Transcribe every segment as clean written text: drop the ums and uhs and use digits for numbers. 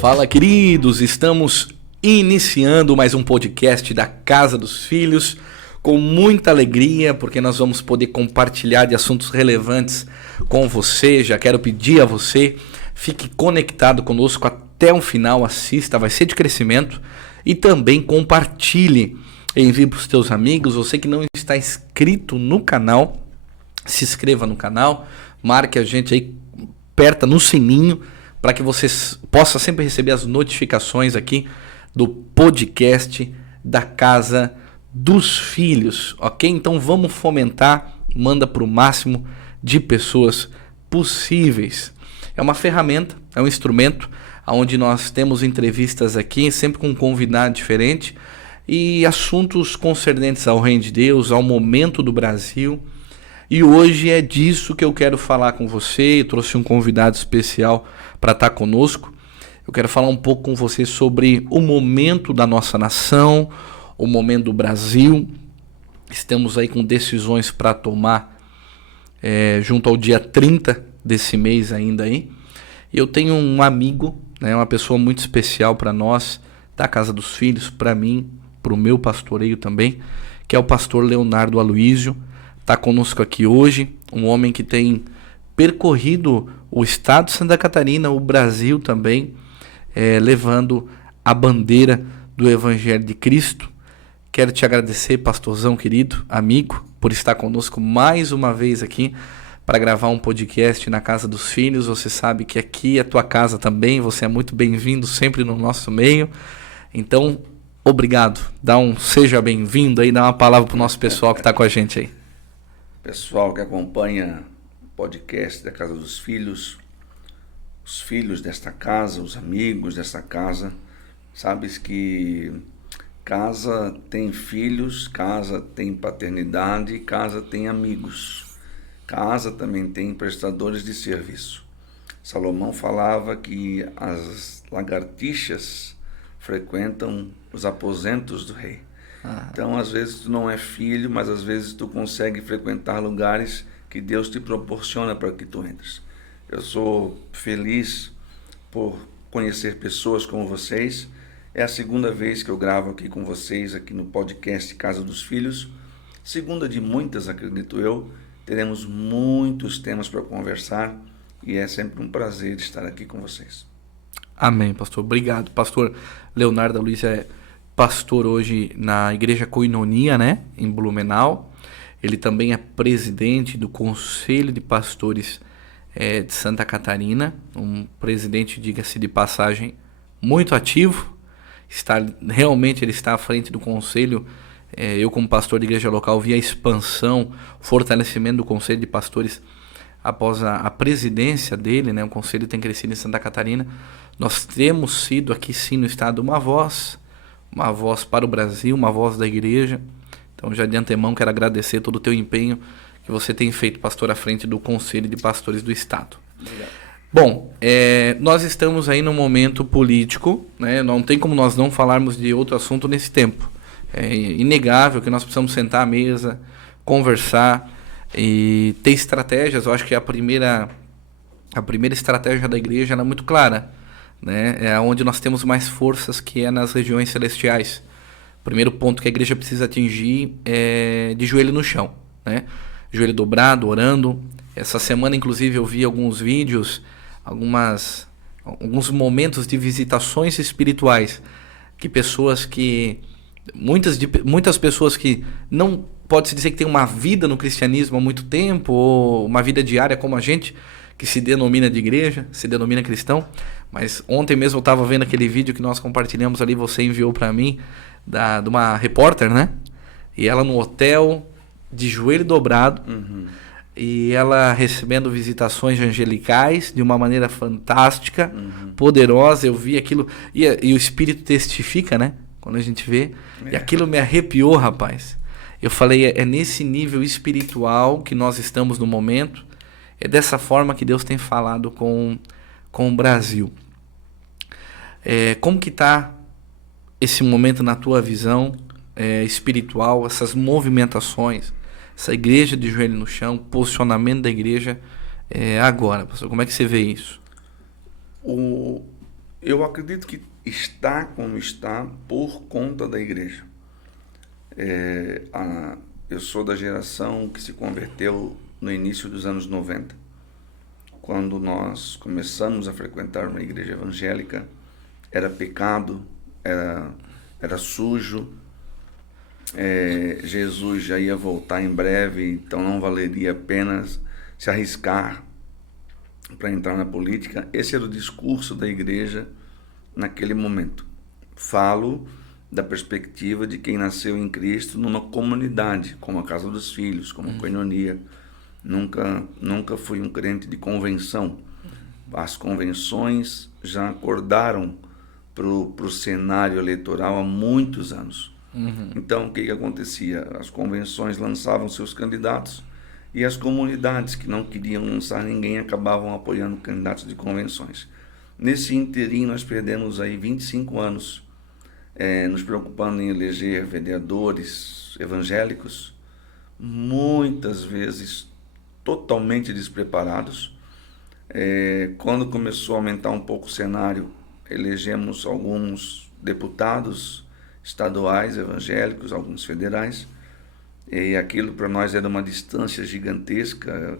Fala, queridos! Estamos iniciando mais um podcast da Casa dos Filhos com muita alegria, porque nós vamos poder compartilhar de assuntos relevantes com você. Já quero pedir a você, fique conectado conosco até o final, assista, vai ser de crescimento, e também compartilhe, envie para os teus amigos. Você que não está inscrito no canal, se inscreva no canal, marque a gente aí, aperta no sininho, para que você possa sempre receber as notificações aqui do podcast da Casa dos Filhos, ok? Então vamos fomentar, manda para o máximo de pessoas possíveis. É uma ferramenta, é um instrumento onde nós temos entrevistas aqui, sempre com um convidado diferente, e assuntos concernentes ao Reino de Deus, ao momento do Brasil. E hoje é disso que eu quero falar com você. Eu trouxe um convidado especial para estar conosco. Eu quero falar um pouco com você sobre o momento da nossa nação, o momento do Brasil. Estamos aí com decisões para tomar junto ao dia 30 desse mês ainda aí. Eu tenho um amigo, uma pessoa muito especial para nós, da Casa dos Filhos, para mim, para o meu pastoreio também, que é o pastor Leonardo Aloísio. Está conosco aqui hoje, um homem que tem percorrido o estado de Santa Catarina, o Brasil também, levando a bandeira do Evangelho de Cristo. Quero te agradecer, pastorzão querido, amigo, por estar conosco mais uma vez aqui para gravar um podcast na Casa dos Filhos. Você sabe que aqui é a tua casa também, você é muito bem-vindo sempre no nosso meio. Então, obrigado, seja bem-vindo aí, dá uma palavra para o nosso pessoal que está com a gente aí. Pessoal que acompanha o podcast da Casa dos Filhos, os filhos desta casa, os amigos desta casa, sabes que casa tem filhos, casa tem paternidade, casa tem amigos, casa também tem prestadores de serviço. Salomão falava que as lagartixas frequentam os aposentos do rei. Então, às vezes tu não é filho, mas às vezes tu consegue frequentar lugares que Deus te proporciona para que tu entres. Eu sou feliz por conhecer pessoas como vocês. É a segunda vez que eu gravo aqui com vocês, aqui no podcast Casa dos Filhos. Segunda de muitas, acredito eu. Teremos muitos temas para conversar e é sempre um prazer estar aqui com vocês. Amém, pastor. Obrigado. Pastor Leonardo Aloísio é pastor hoje na Igreja Koinonia, em Blumenau. Ele também é presidente do Conselho de Pastores de Santa Catarina, um presidente, diga-se de passagem, muito ativo. Ele está à frente do conselho. Eu, como pastor de igreja local, vi a expansão, o fortalecimento do Conselho de Pastores após a presidência dele, O conselho tem crescido em Santa Catarina. Nós temos sido aqui sim no estado uma voz para o Brasil, uma voz da igreja. Então, já de antemão, quero agradecer todo o teu empenho que você tem feito, pastor, à frente do Conselho de Pastores do Estado. Obrigado. Bom, nós estamos aí num momento político, Não tem como nós não falarmos de outro assunto nesse tempo. É inegável que nós precisamos sentar à mesa, conversar e ter estratégias. Eu acho que a primeira estratégia da igreja é muito clara. É onde nós temos mais forças, que é nas regiões celestiais. O primeiro ponto que a igreja precisa atingir é de joelho no chão, Joelho dobrado, orando. Essa semana, inclusive, eu vi alguns vídeos, alguns momentos de visitações espirituais, muitas pessoas que não pode-se dizer que tem uma vida no cristianismo há muito tempo, ou uma vida diária como a gente, que se denomina de igreja, se denomina cristão. Mas ontem mesmo eu estava vendo aquele vídeo que nós compartilhamos ali, você enviou para mim, de uma repórter, E ela no hotel, de joelho dobrado, e ela recebendo visitações angelicais de uma maneira fantástica, poderosa. Eu vi aquilo, e o Espírito testifica, quando a gente vê, e aquilo me arrepiou, rapaz. Eu falei, é nesse nível espiritual que nós estamos no momento. É dessa forma que Deus tem falado com o Brasil. Como que está esse momento na tua visão espiritual, essas movimentações, essa igreja de joelho no chão, posicionamento da igreja agora, pastor? Como é que você vê isso? Eu acredito que está como está por conta da igreja. Eu sou da geração que se converteu no início dos anos 90. Quando nós começamos a frequentar uma igreja evangélica, era pecado, era sujo, Jesus já ia voltar em breve, então não valeria a pena se arriscar para entrar na política. Esse era o discurso da igreja naquele momento. Falo da perspectiva de quem nasceu em Cristo numa comunidade, como a Casa dos Filhos, como a Koinonia. Nunca fui um crente de convenção. As convenções já acordaram para o cenário eleitoral há muitos anos. Então, o que acontecia? As convenções lançavam seus candidatos e as comunidades que não queriam lançar ninguém acabavam apoiando candidatos de convenções. Nesse interim, nós perdemos aí 25 anos nos preocupando em eleger vereadores evangélicos, muitas vezes totalmente despreparados. Quando começou a aumentar um pouco o cenário, elegemos alguns deputados estaduais evangélicos, alguns federais, e aquilo para nós era uma distância gigantesca.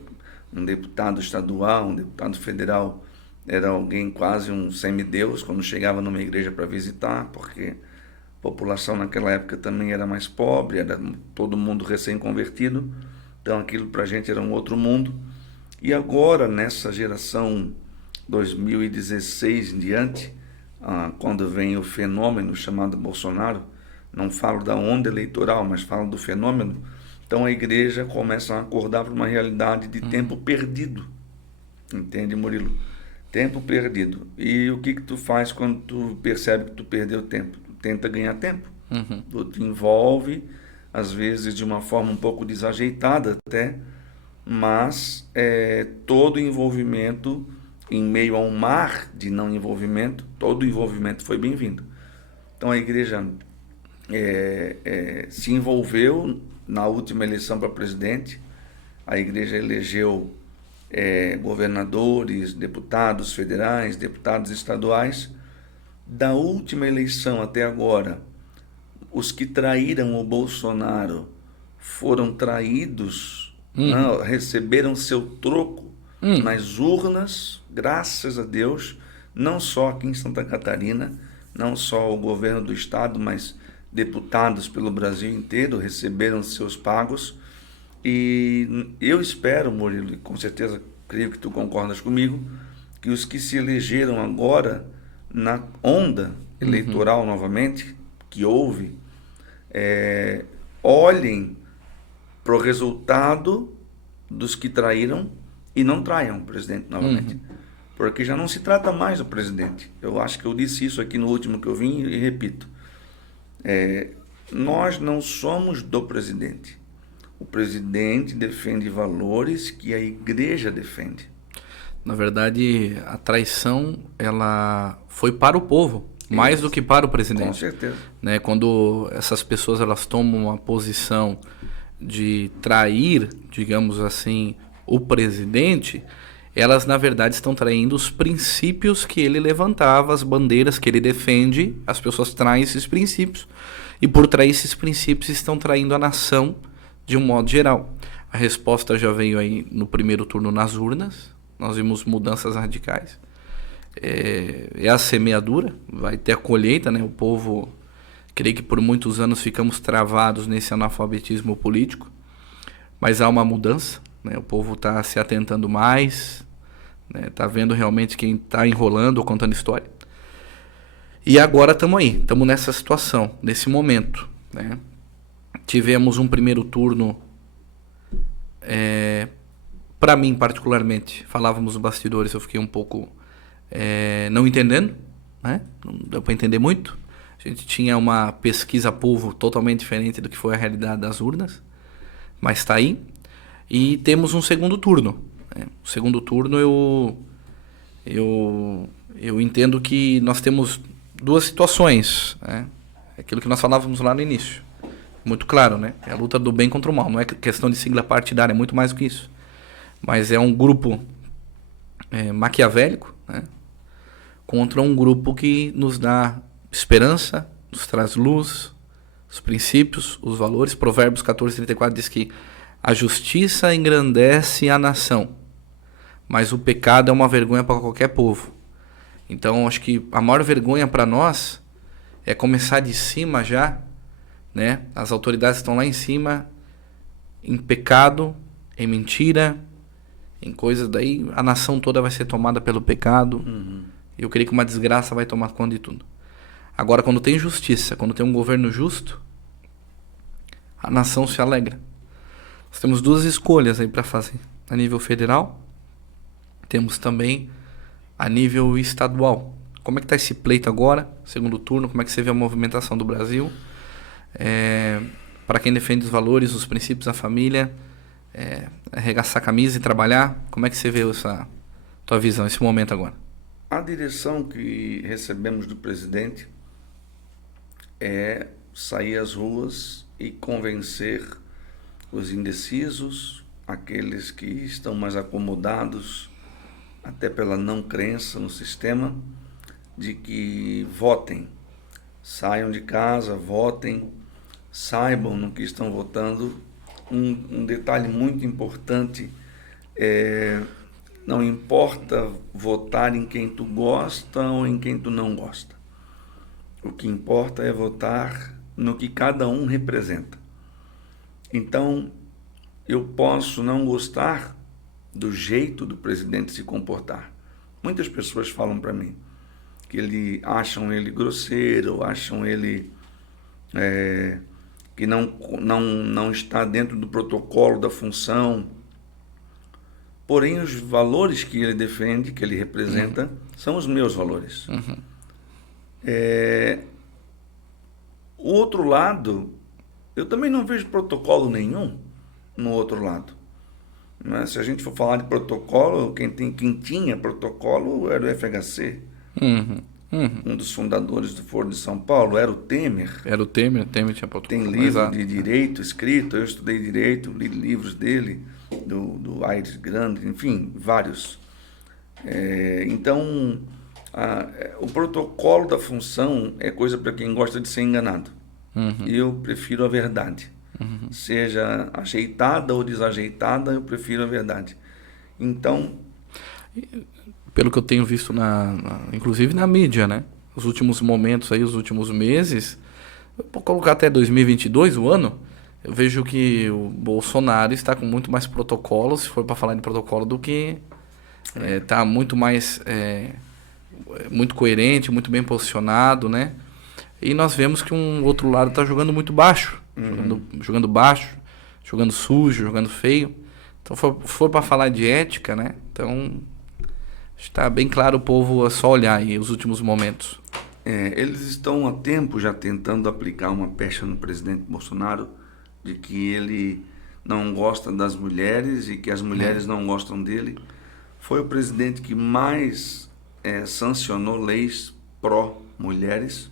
Um deputado estadual, um deputado federal era alguém quase um semideus quando chegava numa igreja para visitar, porque a população naquela época também era mais pobre, era todo mundo recém-convertido, então aquilo para a gente era um outro mundo. E agora, nessa geração 2016 em diante, quando vem o fenômeno chamado Bolsonaro, não falo da onda eleitoral, mas falo do fenômeno, então a igreja começa a acordar para uma realidade de tempo perdido. Entende, Murilo? Tempo perdido. E o que tu faz quando tu percebe que tu perdeu tempo? Tu tenta ganhar tempo. Tu te envolve, às vezes de uma forma um pouco desajeitada até, mas todo envolvimento, em meio a um mar de não envolvimento, todo envolvimento foi bem-vindo. Então a igreja se envolveu na última eleição para presidente, a igreja elegeu governadores, deputados federais, deputados estaduais. Da última eleição até agora, os que traíram o Bolsonaro foram traídos, não, receberam seu troco nas urnas, graças a Deus, não só aqui em Santa Catarina, não só o governo do estado, mas deputados pelo Brasil inteiro receberam seus pagos. E eu espero, Murilo, e com certeza creio que tu concordas comigo, que os que se elegeram agora na onda eleitoral novamente, que houve, olhem para o resultado dos que traíram e não traiam o presidente novamente. Porque já não se trata mais do presidente. Eu acho que eu disse isso aqui no último que eu vim e repito. Nós não somos do presidente. O presidente defende valores que a igreja defende. Na verdade, a traição ela foi para o povo, mais do que para o presidente. Com certeza. Né? Quando essas pessoas elas tomam uma posição de trair, digamos assim, o presidente, elas na verdade estão traindo os princípios que ele levantava, as bandeiras que ele defende. As pessoas traem esses princípios e por trair esses princípios estão traindo a nação de um modo geral. A resposta já veio aí no primeiro turno nas urnas. Nós vimos mudanças radicais. É a semeadura, vai ter a colheita, né? O povo, creio que por muitos anos ficamos travados nesse analfabetismo político, mas há uma mudança, né? O povo está se atentando mais, né? Está vendo realmente quem está enrolando ou contando história. E agora estamos nessa situação, nesse momento, né? Tivemos um primeiro turno, para mim particularmente, falávamos nos bastidores, eu fiquei um pouco não entendendo, né? Não deu para entender muito. A gente tinha uma pesquisa povo totalmente diferente do que foi a realidade das urnas, mas está aí. E temos um segundo turno. Né? O segundo turno eu entendo que nós temos duas situações, né? Aquilo que nós falávamos lá no início. Muito claro, né? É a luta do bem contra o mal. Não é questão de sigla partidária, é muito mais do que isso. Mas é um grupo maquiavélico, né? contra um grupo que nos dá esperança, nos traz luz, os princípios, os valores. Provérbios 14:34 diz que a justiça engrandece a nação, mas o pecado é uma vergonha para qualquer povo. Então, acho que a maior vergonha para nós é começar de cima já, né? As autoridades estão lá em cima, em pecado, em mentira, em coisas, daí a nação toda vai ser tomada pelo pecado. E eu creio que uma desgraça vai tomar conta de tudo. Agora, quando tem justiça, quando tem um governo justo, a nação se alegra. Nós temos duas escolhas aí para fazer. A nível federal, temos também a nível estadual. Como é que está esse pleito agora, segundo turno? Como é que você vê a movimentação do Brasil? Para quem defende os valores, os princípios da família, arregaçar a camisa e trabalhar, como é que você vê essa tua visão, esse momento agora? A direção que recebemos do presidente é sair às ruas e convencer os indecisos, aqueles que estão mais acomodados, até pela não crença no sistema, de que votem, saiam de casa, votem, saibam no que estão votando. Um detalhe muito importante não importa votar em quem tu gosta ou em quem tu não gosta. O que importa é votar no que cada um representa. Então, eu posso não gostar do jeito do presidente se comportar. Muitas pessoas falam para mim que acham ele grosseiro, acham ele que não está dentro do protocolo da função. Porém, os valores que ele defende, que ele representa, são os meus valores. O outro lado, eu também não vejo protocolo nenhum no outro lado. Mas se a gente for falar de protocolo, quem tinha protocolo era o FHC. Um dos fundadores do Foro de São Paulo era o Temer. Era o Temer tinha protocolo. Tem livro de direito escrito, eu estudei direito, li livros dele, do Aires Grande, enfim, vários. Então, o protocolo da função é coisa para quem gosta de ser enganado. Eu prefiro a verdade. Seja ajeitada ou desajeitada, eu prefiro a verdade. Então, pelo que eu tenho visto inclusive na mídia, né? Os últimos momentos aí, os últimos meses, eu vou colocar até 2022, o ano, eu vejo que o Bolsonaro está com muito mais protocolo, se for para falar de protocolo, do que está muito mais muito coerente, muito bem posicionado, né? E nós vemos que um outro lado está jogando muito baixo, jogando baixo, jogando sujo, jogando feio. Então, for para falar de ética, né? Então, está bem claro o povo é só olhar aí os últimos momentos. Eles estão há tempo já tentando aplicar uma pecha no presidente Bolsonaro de que ele não gosta das mulheres e que as mulheres não gostam dele. Foi o presidente que mais sancionou leis pró-mulheres.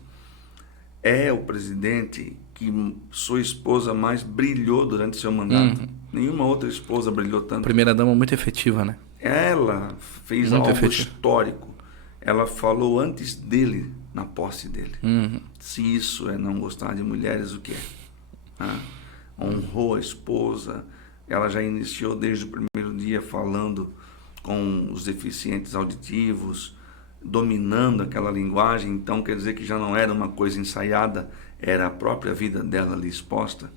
É o presidente que sua esposa mais brilhou durante seu mandato. Nenhuma outra esposa brilhou tanto. Primeira-dama muito efetiva, né? Ela fez muito algo efetivo. histórico. Ela falou antes dele, na posse dele. Se isso é não gostar de mulheres, o que é? Honrou a esposa. Ela já iniciou desde o primeiro dia falando com os deficientes auditivos, dominando aquela linguagem. Então quer dizer que já não era uma coisa ensaiada, era a própria vida dela ali exposta.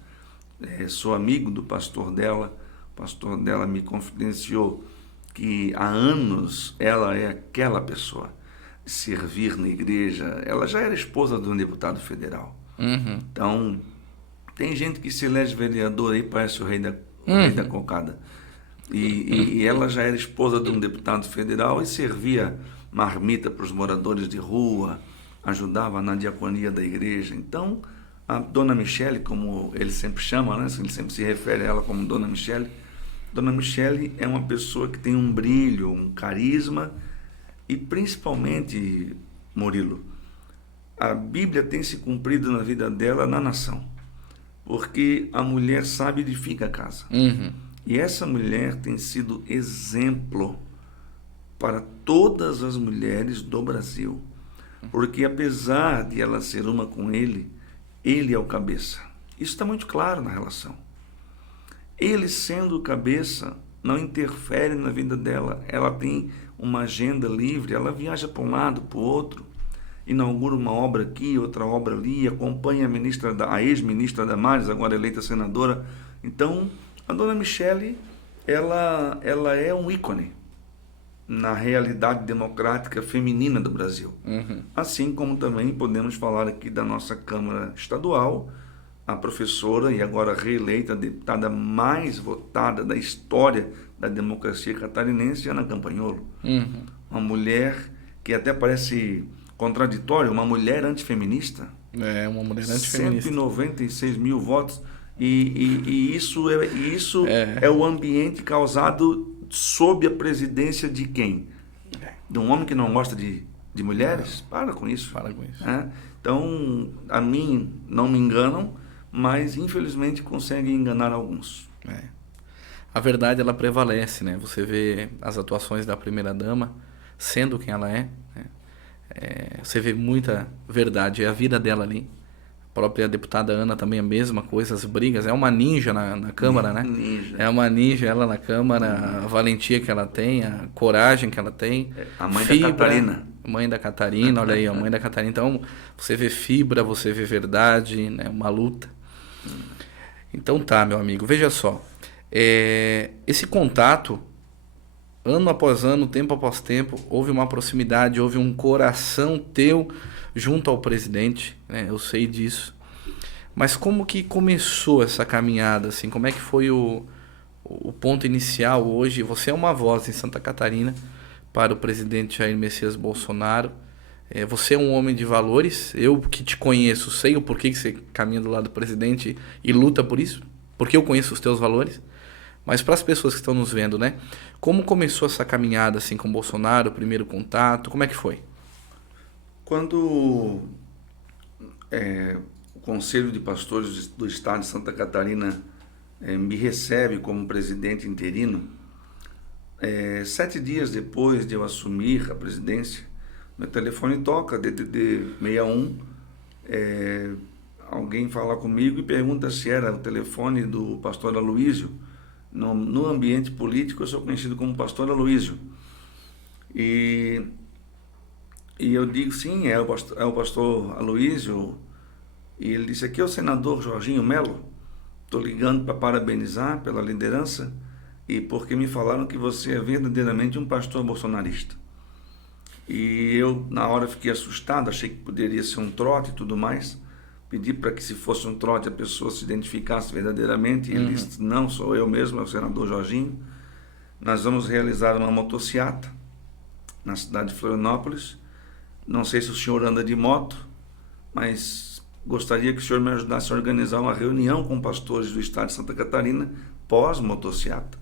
Sou amigo do pastor dela. O pastor dela me confidenciou que há anos ela é aquela pessoa de servir na igreja. Ela já era esposa de um deputado federal. Então, tem gente que se elege vereador aí, parece o rei da cocada. E ela já era esposa de um deputado federal e servia marmita para os moradores de rua, ajudava na diaconia da igreja. Então, a Dona Michele, como ele sempre chama, né? Ele sempre se refere a ela como Dona Michele. Dona Michele é uma pessoa que tem um brilho, um carisma e principalmente, Murilo, a Bíblia tem se cumprido na vida dela, na nação, porque a mulher sábia edifica a casa. E essa mulher tem sido exemplo para todas as mulheres do Brasil. Porque apesar de ela ser uma com ele, ele é o cabeça. Isso está muito claro na relação. Ele sendo o cabeça não interfere na vida dela. Ela tem uma agenda livre, ela viaja para um lado, para o outro, inaugura uma obra aqui, outra obra ali, acompanha a ex-ministra Damares, agora eleita senadora. Então, a dona Michele, ela é um ícone na realidade democrática feminina do Brasil. Assim como também podemos falar aqui da nossa Câmara Estadual, a professora e agora reeleita, a deputada mais votada da história da democracia catarinense, Ana Campagnolo. Uma mulher que até parece contraditório, uma mulher antifeminista. Uma mulher antifeminista. 196 mil votos. E isso é o ambiente causado sob a presidência de quem? De um homem que não gosta de mulheres? Para com isso. Para com isso. Então, a mim não me enganam, mas infelizmente conseguem enganar alguns. A verdade, ela prevalece, né? Você vê as atuações da primeira-dama sendo quem ela é, né? Você vê muita verdade, é a vida dela ali. A própria deputada Ana também a mesma coisa, as brigas. É uma ninja na Câmara, né? Ninja. É uma ninja ela na Câmara, a valentia que ela tem, a coragem que ela tem. A mãe da Catarina. Mãe da Catarina, olha aí, a mãe da Catarina. Então, você vê fibra, você vê verdade, né? Uma luta. Então tá, meu amigo, veja só. Esse contato, ano após ano, tempo após tempo, houve uma proximidade, houve um coração teu junto ao presidente, né? Eu sei disso. Mas como que começou essa caminhada, assim? Como é que foi o ponto inicial hoje? Você é uma voz em Santa Catarina para o presidente Jair Messias Bolsonaro. Você é um homem de valores. Eu que te conheço, sei o porquê que você caminha do lado do presidente e luta por isso, porque eu conheço os teus valores. Mas para as pessoas que estão nos vendo, né? Como começou essa caminhada assim com o Bolsonaro, o primeiro contato? Como é que foi? Quando o Conselho de Pastores do Estado de Santa Catarina me recebe como presidente interino, 7 dias depois de eu assumir a presidência, meu telefone toca, DDD 61, alguém fala comigo e pergunta se era o telefone do pastor Aloísio. No ambiente político eu sou conhecido como pastor Aloísio. E eu digo, sim, é o pastor Aloísio. E ele disse, aqui é o senador Jorginho Melo. Estou ligando para parabenizar pela liderança e porque me falaram que você é verdadeiramente um pastor bolsonarista. E eu, na hora, fiquei assustado, achei que poderia ser um trote e tudo mais. Pedi para que, se fosse um trote, a pessoa se identificasse verdadeiramente. E ele disse, não, sou eu mesmo, é o senador Jorginho. Nós vamos realizar uma motociata na cidade de Florianópolis. Não sei se o senhor anda de moto, mas gostaria que o senhor me ajudasse a organizar uma reunião com pastores do estado de Santa Catarina pós-motociata.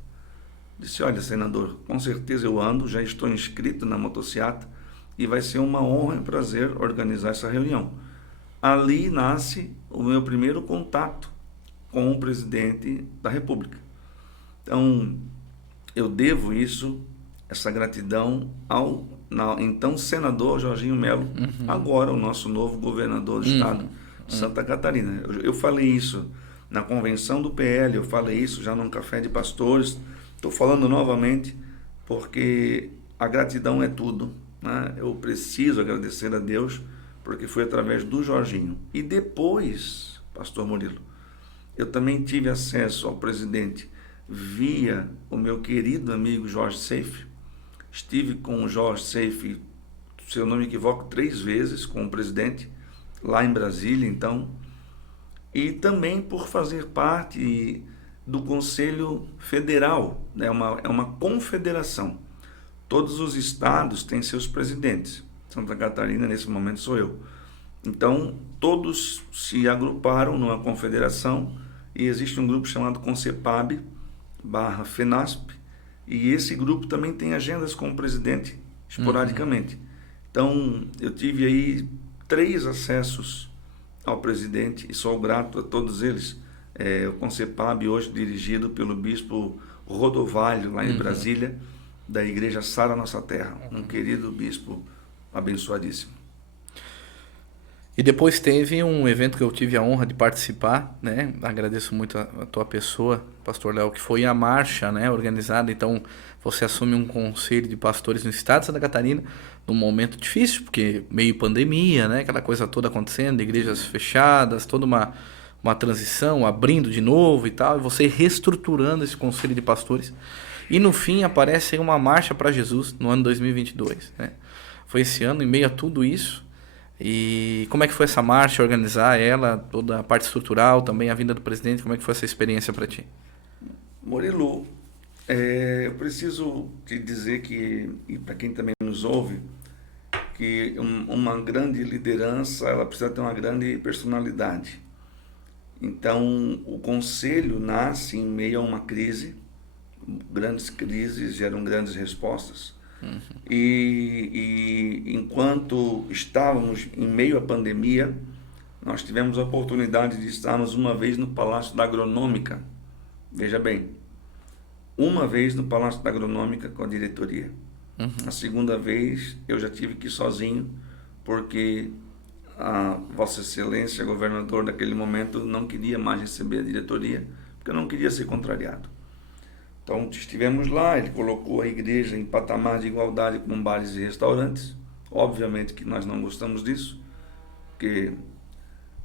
Disse, olha, senador, com certeza eu ando, já estou inscrito na motociata e vai ser uma honra e um prazer organizar essa reunião. Ali nasce o meu primeiro contato com o presidente da República. Então, eu devo isso, essa gratidão ao então senador Jorginho Melo, agora o nosso novo governador do estado de Santa Catarina. Eu falei isso na convenção do PL, eu falei isso já num café de pastores, estou falando novamente porque a gratidão é tudo, né? Eu preciso agradecer a Deus porque foi através do Jorginho. E depois, pastor Murilo, eu também tive acesso ao presidente via o meu querido amigo Jorge Seife. Estive com o Jorge Seife, se eu não me equivoco, 3 vezes com o presidente, lá em Brasília, então. E também por fazer parte do Conselho Federal, né? É uma confederação. Todos os estados têm seus presidentes. Santa Catarina, nesse momento, sou eu. Então, todos se agruparam numa confederação e existe um grupo chamado CONCEPAB/FENASP, e esse grupo também tem agendas com o presidente, esporadicamente. Então, eu tive aí 3 acessos ao presidente e sou grato a todos eles. O CONCEPAB, hoje dirigido pelo bispo Rodovalho, lá em Brasília, da Igreja Sara Nossa Terra, um querido bispo abençoadíssimo. E depois teve um evento que eu tive a honra de participar, né? Agradeço muito a tua pessoa, Pastor Léo, que foi a marcha, né, organizada. Então, você assume um conselho de pastores no estado de Santa Catarina, num momento difícil, porque meio pandemia, né? Aquela coisa toda acontecendo, igrejas fechadas, toda uma transição, abrindo de novo e tal, e você reestruturando esse conselho de pastores. E no fim aparece uma marcha para Jesus no ano 2022, né? Foi esse ano, em meio a tudo isso. E como é que foi essa marcha, organizar ela, toda a parte estrutural, também a vinda do presidente, como é que foi essa experiência para ti? Murilo, eu preciso te dizer que, e para quem também nos ouve, que uma grande liderança, ela precisa ter uma grande personalidade. Então, o conselho nasce em meio a uma crise, grandes crises geram grandes respostas. E enquanto estávamos em meio à pandemia, nós tivemos a oportunidade de estarmos uma vez no Palácio da Agronômica. Veja bem, uma vez no Palácio da Agronômica com a diretoria. A segunda vez eu já tive que ir sozinho, porque a Vossa Excelência, governador daquele momento, não queria mais receber a diretoria, porque eu não queria ser contrariado. Então estivemos lá, ele colocou a igreja em patamar de igualdade com bares e restaurantes. Obviamente que nós não gostamos disso, porque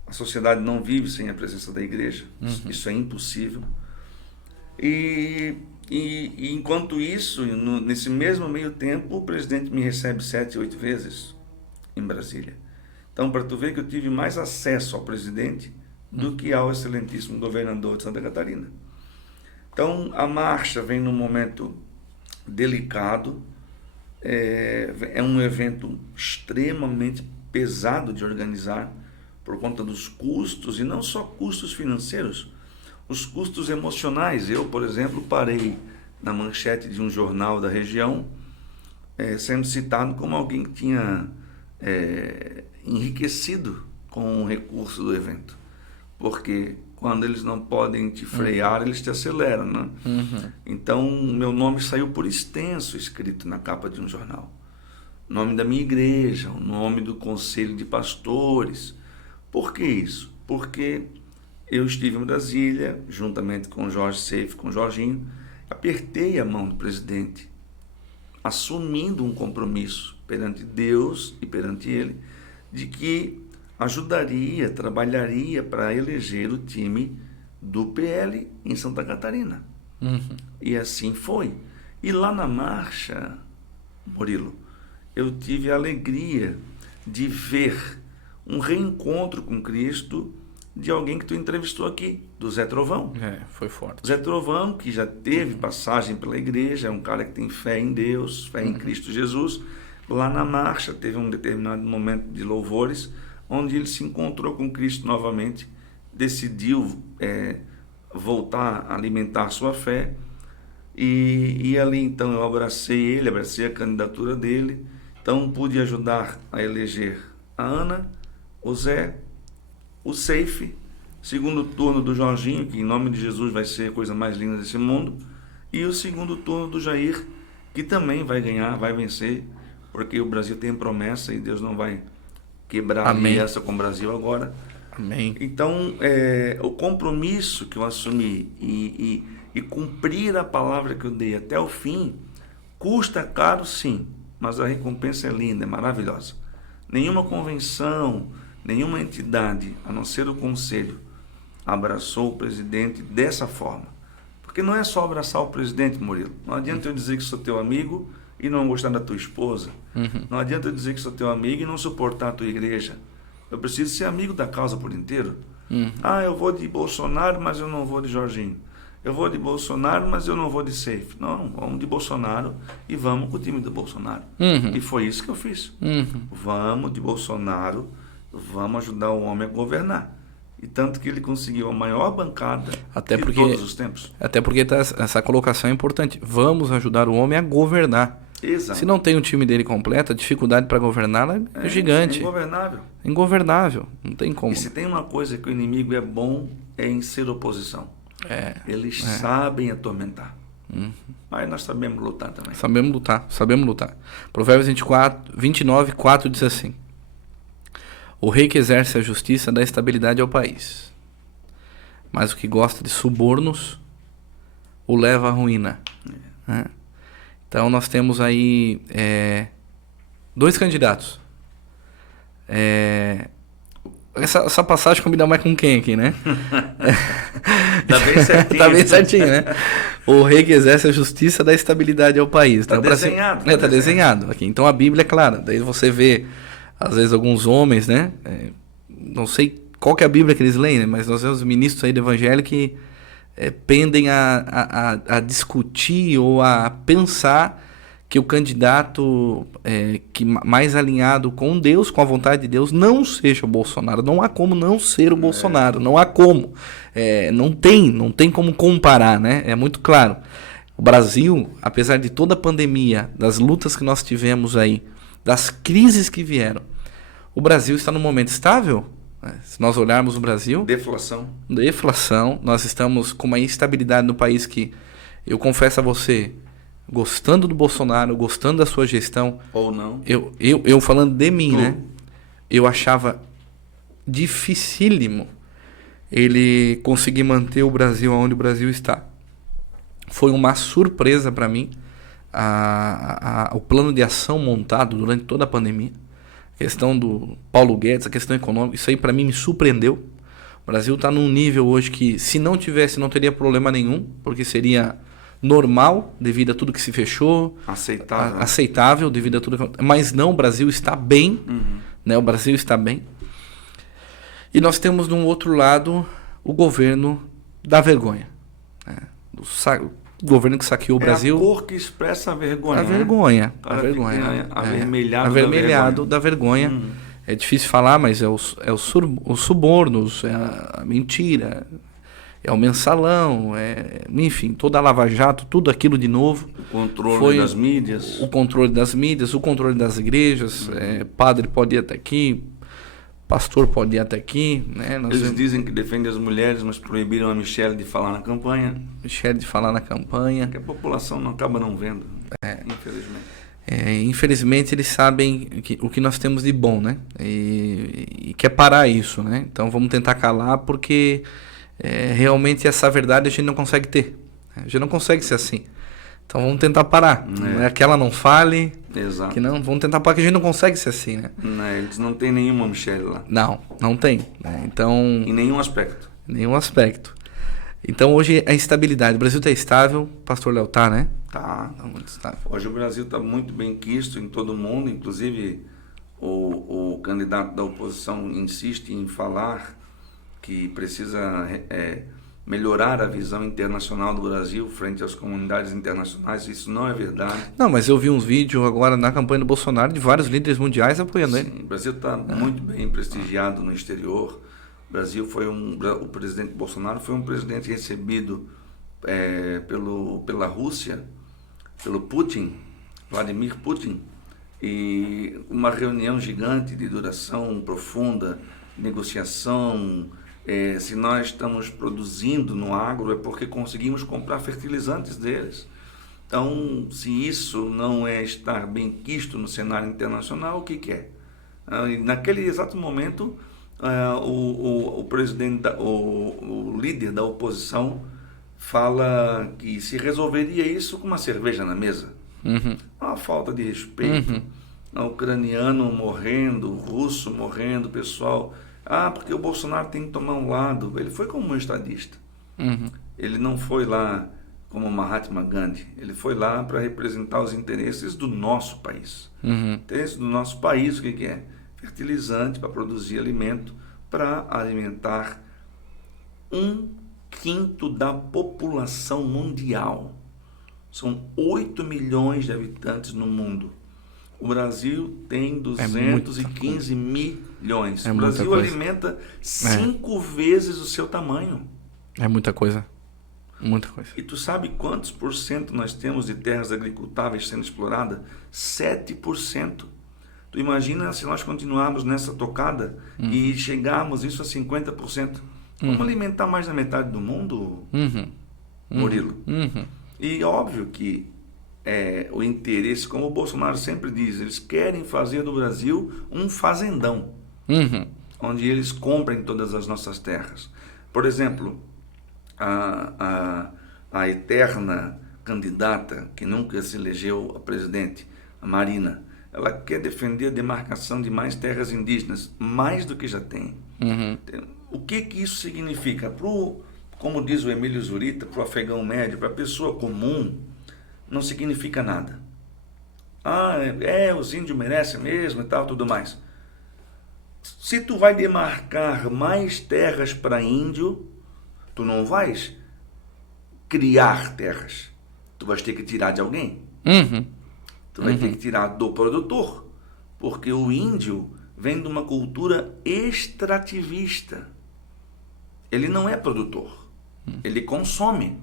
a sociedade não vive sem a presença da igreja. Isso é impossível. E enquanto isso, nesse mesmo meio tempo, o presidente me recebe 7, 8 vezes em Brasília. Então, para tu ver que eu tive mais acesso ao presidente do que ao excelentíssimo governador de Santa Catarina. Então, a marcha vem num momento delicado, é um evento extremamente pesado de organizar por conta dos custos, e não só custos financeiros, os custos emocionais. Eu, por exemplo, parei na manchete de um jornal da região, sendo citado como alguém que tinha enriquecido com o recurso do evento, porque quando eles não podem te frear, eles te aceleram, né? Então, meu nome saiu por extenso escrito na capa de um jornal. O nome da minha igreja, o nome do conselho de pastores. Por que isso? Porque eu estive em Brasília, juntamente com o Jorge Seife, com o Jorginho, apertei a mão do presidente, assumindo um compromisso perante Deus e perante ele, de que ajudaria, trabalharia para eleger o time do PL em Santa Catarina. E assim foi. E lá na marcha, Murilo, eu tive a alegria de ver um reencontro com Cristo de alguém que tu entrevistou aqui, do Zé Trovão. Foi forte. Zé Trovão, que já teve passagem pela igreja, é um cara que tem fé em Deus, fé em Cristo Jesus. Lá na marcha teve um determinado momento de louvores, onde ele se encontrou com Cristo novamente, decidiu voltar a alimentar sua fé, e ali então eu abracei ele, abracei a candidatura dele, então pude ajudar a eleger a Ana, o Zé, o Seife, segundo turno do Jorginho, que em nome de Jesus vai ser a coisa mais linda desse mundo, e o segundo turno do Jair, que também vai ganhar, vai vencer, porque o Brasil tem promessa e Deus não vai quebrar a aliança com o Brasil agora. Amém. Então, o compromisso que eu assumi e cumprir a palavra que eu dei até o fim, custa caro sim, mas a recompensa é linda, é maravilhosa. Nenhuma convenção, nenhuma entidade, a não ser o conselho, abraçou o presidente dessa forma. Porque não é só abraçar o presidente, Murilo. Não adianta eu dizer que sou teu amigo e não gostar da tua esposa. Não adianta eu dizer que sou teu amigo e não suportar a tua igreja. Eu preciso ser amigo da causa por inteiro. Eu vou de Bolsonaro, mas eu não vou de Jorginho. Eu vou de Bolsonaro, mas eu não vou de Seife. Não, vamos de Bolsonaro e vamos com o time do Bolsonaro. E foi isso que eu fiz. Vamos de Bolsonaro, vamos ajudar o homem a governar. E tanto que ele conseguiu a maior bancada de todos os tempos. Até porque essa colocação é importante. Vamos ajudar o homem a governar. Exato. Se não tem o time dele completo, a dificuldade para governá-la é gigante. É ingovernável. Ingovernável. Não tem como. E se tem uma coisa que o inimigo é bom, é em ser oposição. Eles sabem atormentar. Mas nós sabemos lutar também. Sabemos lutar. Provérbios 29:4 diz assim: o rei que exerce a justiça dá estabilidade ao país, mas o que gosta de subornos o leva à ruína. Né? Então nós temos aí 2 candidatos. Essa passagem combina mais com quem aqui, né? Tá bem certinho. Tá bem certinho, né? O rei que exerce a justiça dá estabilidade ao país. Tá desenhado. Tá desenhado aqui. Então a Bíblia é clara. Daí você vê, às vezes, alguns homens, né? Não sei qual que é a Bíblia que eles leem, né? Mas nós vemos ministros aí do evangelho que pendem a discutir ou a pensar que o candidato que mais alinhado com Deus, com a vontade de Deus, não seja o Bolsonaro. Não há como não ser o Bolsonaro. Não há como. Não tem como comparar, né? É muito claro. O Brasil, apesar de toda a pandemia, das lutas que nós tivemos aí, das crises que vieram, o Brasil está num momento estável. Se nós olharmos o Brasil... Deflação. Nós estamos com uma instabilidade no país que, eu confesso a você, gostando do Bolsonaro, gostando da sua gestão... Ou não. Eu falando de mim, né? Eu achava dificílimo ele conseguir manter o Brasil onde o Brasil está. Foi uma surpresa para mim o plano de ação montado durante toda a pandemia. A questão do Paulo Guedes, a questão econômica, isso aí para mim me surpreendeu. O Brasil está num nível hoje que, se não tivesse, não teria problema nenhum, porque seria normal devido a tudo que se fechou. Aceitável devido a tudo que... Mas não, o Brasil está bem. Né? O Brasil está bem. E nós temos, de um outro lado, o governo da vergonha. Né? O governo que saqueou o Brasil. É a cor que expressa a vergonha. Avermelhado da vergonha. É difícil falar, mas os subornos, é a mentira, é o mensalão, enfim, toda a Lava Jato, tudo aquilo de novo. O controle das mídias. O controle das mídias, o controle das igrejas. Padre pode ir até aqui, pastor pode ir até aqui. Né? Eles dizem que defendem as mulheres, mas proibiram a Michelle de falar na campanha. Que a população não acaba não vendo, infelizmente. Infelizmente eles sabem o que nós temos de bom, né? E quer parar isso, né? Então vamos tentar calar, porque realmente essa verdade a gente não consegue ter. A gente não consegue ser assim. Então vamos tentar parar. Não é que ela não fale. Exato. Que não, vamos tentar parar, que a gente não consegue ser assim, né? Eles não tem nenhuma Michelle lá. Não tem. Né? Então, em nenhum aspecto. Então hoje a instabilidade. O Brasil está estável, pastor Léo tá, né? Tá muito estável. Hoje o Brasil está muito bem quisto em todo o mundo, inclusive o candidato da oposição insiste em falar que precisa melhorar a visão internacional do Brasil frente às comunidades internacionais. Isso não é verdade. Não, mas eu vi uns vídeos agora na campanha do Bolsonaro de vários líderes mundiais apoiando ele. O Brasil está muito bem prestigiado no exterior. O Brasil o presidente Bolsonaro foi um presidente recebido pela Rússia, pelo Putin, Vladimir Putin, e uma reunião gigante de duração profunda, negociação. Se nós estamos produzindo no agro é porque conseguimos comprar fertilizantes deles. Então, se isso não é estar bem quisto no cenário internacional, o que é? Naquele exato momento, o líder da oposição fala que se resolveria isso com uma cerveja na mesa. Uma falta de respeito. O ucraniano morrendo, o russo morrendo, o pessoal... porque o Bolsonaro tem que tomar um lado. Ele foi como um estadista. Ele não foi lá como Mahatma Gandhi. Ele foi lá para representar os interesses do nosso país. Interesses do nosso país, o que é? Fertilizante para produzir alimento, para alimentar 1/5 da população mundial. São 8 milhões de habitantes no mundo. O Brasil tem 215 milhões. O Brasil alimenta 5 vezes o seu tamanho. É muita coisa. Muita coisa. E tu sabe quantos por cento nós temos de terras agricultáveis sendo exploradas? 7%. Tu imagina se nós continuarmos nessa tocada e chegarmos isso a 50%. Vamos alimentar mais da metade do mundo, Murilo? E óbvio que o interesse, como o Bolsonaro sempre diz, eles querem fazer do Brasil um fazendão, onde eles comprem todas as nossas terras. Por exemplo, a eterna candidata que nunca se elegeu a presidente, a Marina, ela quer defender a demarcação de mais terras indígenas, mais do que já tem. O que isso significa? Como diz o Emílio Zurita, para o afegão médio, para a pessoa comum, não significa nada. Os índios merecem mesmo e tal, tudo mais. Se tu vai demarcar mais terras para índio, tu não vais criar terras. Tu vais ter que tirar de alguém. Tu vai ter que tirar do produtor. Porque o índio vem de uma cultura extrativista. Ele não é produtor. Ele consome.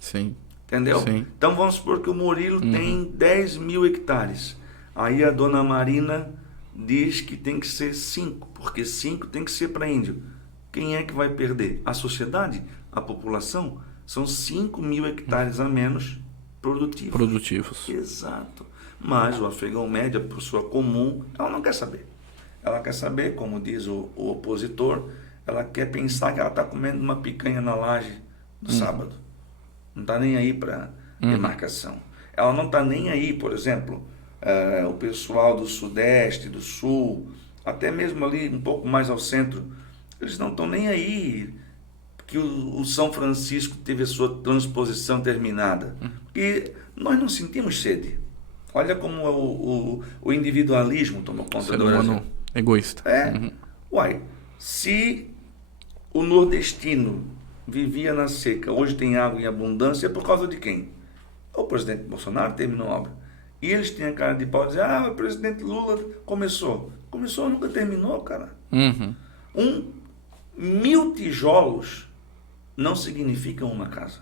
Sim. Entendeu? Sim. Então vamos supor que o Murilo tem 10 mil hectares. Aí a dona Marina diz que tem que ser 5, porque 5 tem que ser para índio. Quem é que vai perder? A sociedade? A população? São 5 mil hectares a menos produtivos. Exato. Mas o afegão médio, a pessoa comum, ela não quer saber. Ela quer saber, como diz o opositor, ela quer pensar que ela está comendo uma picanha na laje no sábado. Não está nem aí para demarcação. Ela não está nem aí, por exemplo, o pessoal do Sudeste, do Sul, até mesmo ali um pouco mais ao centro, eles não estão nem aí que o São Francisco teve a sua transposição terminada. Porque nós não sentimos sede. Olha como o individualismo tomou conta do Brasil. Ser humano egoísta. Uai, se o nordestino vivia na seca, hoje tem água em abundância, é por causa de quem? O presidente Bolsonaro terminou a obra. E eles têm a cara de pau de dizer, o presidente Lula começou. Começou, nunca terminou, cara. 1000 tijolos não significam uma casa.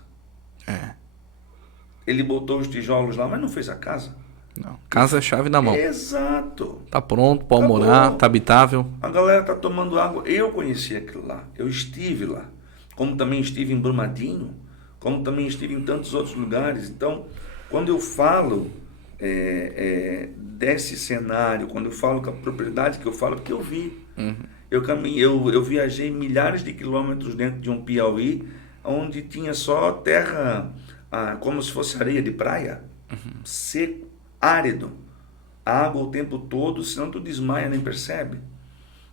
Ele botou os tijolos lá, mas não fez a casa. Não. Casa é chave na mão. Exato. Tá pronto, pode morar, tá habitável. A galera tá tomando água. Eu conheci aquilo lá. Eu estive lá. Como também estive em Brumadinho, como também estive em tantos outros lugares. Então, quando eu falo desse cenário, quando eu falo com a propriedade que eu falo, porque eu vi. Eu viajei milhares de quilômetros dentro de um Piauí, onde tinha só terra, como se fosse areia de praia, seco, árido, água o tempo todo, senão tu desmaia, nem percebe.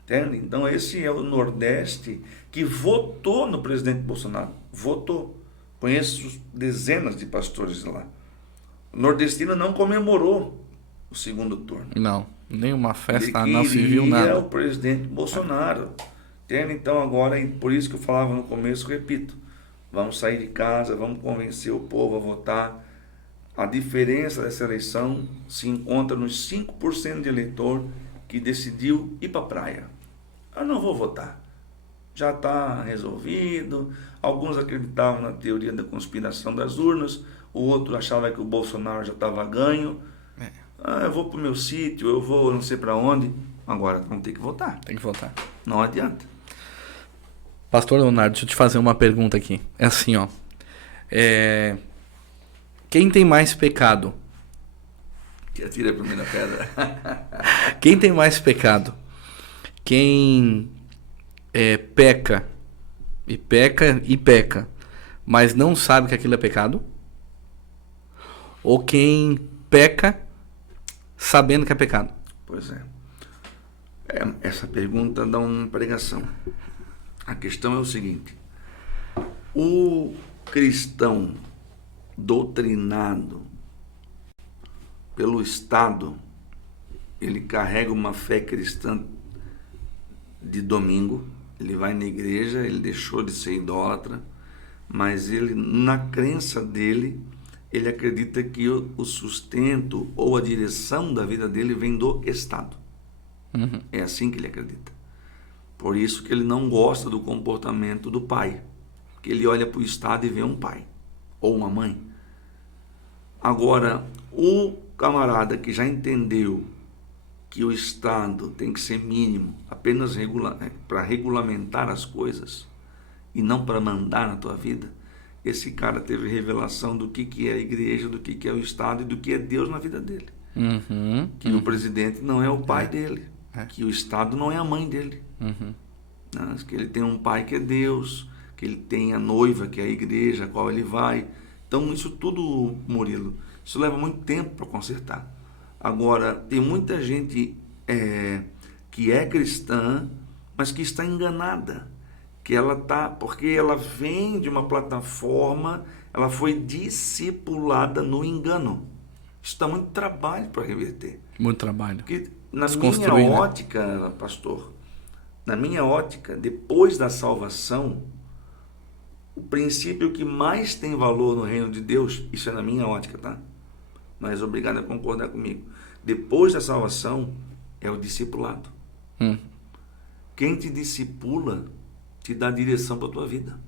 Entende? Então esse é o Nordeste que votou no presidente Bolsonaro. Votou. Conheço dezenas de pastores lá. O nordestino não comemorou o segundo turno. Não, nenhuma festa não se viu nada. O presidente Bolsonaro. Entende? Então agora, por isso que eu falava no começo, repito, vamos sair de casa, vamos convencer o povo a votar. A diferença dessa eleição se encontra nos 5% de eleitor que decidiu ir para a praia. Eu não vou votar. Já está resolvido. Alguns acreditavam na teoria da conspiração das urnas. O outro achava que o Bolsonaro já estava ganho. Eu vou para o meu sítio, eu vou não sei para onde. Agora vamos ter que votar. Tem que votar. Não adianta. Pastor Leonardo, deixa eu te fazer uma pergunta aqui. É assim, ó. Quem tem mais pecado? Que atira a primeira pedra. Quem tem mais pecado? Quem peca, mas não sabe que aquilo é pecado? Ou quem peca sabendo que é pecado? Pois é. Essa pergunta dá uma pregação. A questão é o seguinte: o cristão doutrinado pelo Estado, ele carrega uma fé cristã de domingo, ele vai na igreja, ele deixou de ser idólatra, mas ele, na crença dele, ele acredita que o sustento ou a direção da vida dele vem do Estado. É assim que ele acredita. Por isso que ele não gosta do comportamento do pai, porque ele olha para o Estado e vê um pai ou uma mãe. Agora, o camarada que já entendeu que o Estado tem que ser mínimo, apenas para regulamentar as coisas e não para mandar na tua vida, esse cara teve revelação do que é a igreja, do que é o Estado e do que é Deus na vida dele. Que o presidente não é o pai dele, que o Estado não é a mãe dele. Né? Que ele tem um pai que é Deus, que ele tem a noiva, que é a igreja, a qual ele vai. Então, isso tudo, Murilo, isso leva muito tempo para consertar. Agora, tem muita gente que é cristã, mas que está enganada. Que ela tá, porque ela vem de uma plataforma, ela foi discipulada no engano. Isso dá muito trabalho para reverter. Muito trabalho. Porque na minha ótica, pastor, na minha ótica, depois da salvação, o princípio que mais tem valor no reino de Deus, isso é na minha ótica, tá? Mas obrigado a concordar comigo. Depois da salvação, é o discipulado. Quem te discipula te dá direção para a tua vida.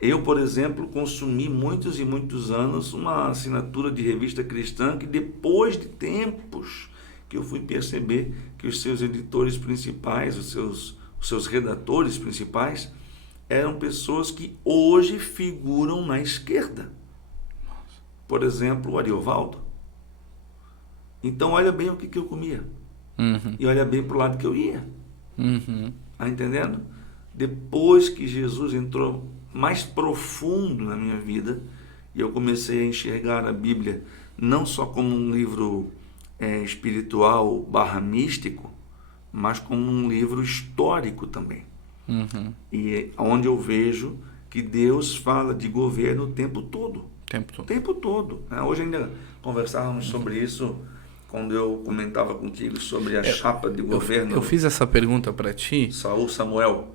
Eu, por exemplo, consumi muitos e muitos anos uma assinatura de revista cristã que depois de tempos que eu fui perceber que os seus editores principais, os seus redatores principais, eram pessoas que hoje figuram na esquerda. Por exemplo, o Ariovaldo. Então, olha bem o que eu comia. E olha bem para o lado que eu ia. Tá entendendo? Depois que Jesus entrou mais profundo na minha vida, e eu comecei a enxergar a Bíblia não só como um livro espiritual / místico, mas como um livro histórico também. E onde eu vejo que Deus fala de governo o tempo todo. O tempo todo. Hoje ainda conversávamos sobre isso quando eu comentava contigo sobre a chapa de governo. Eu fiz essa pergunta para ti. Saul Samuel.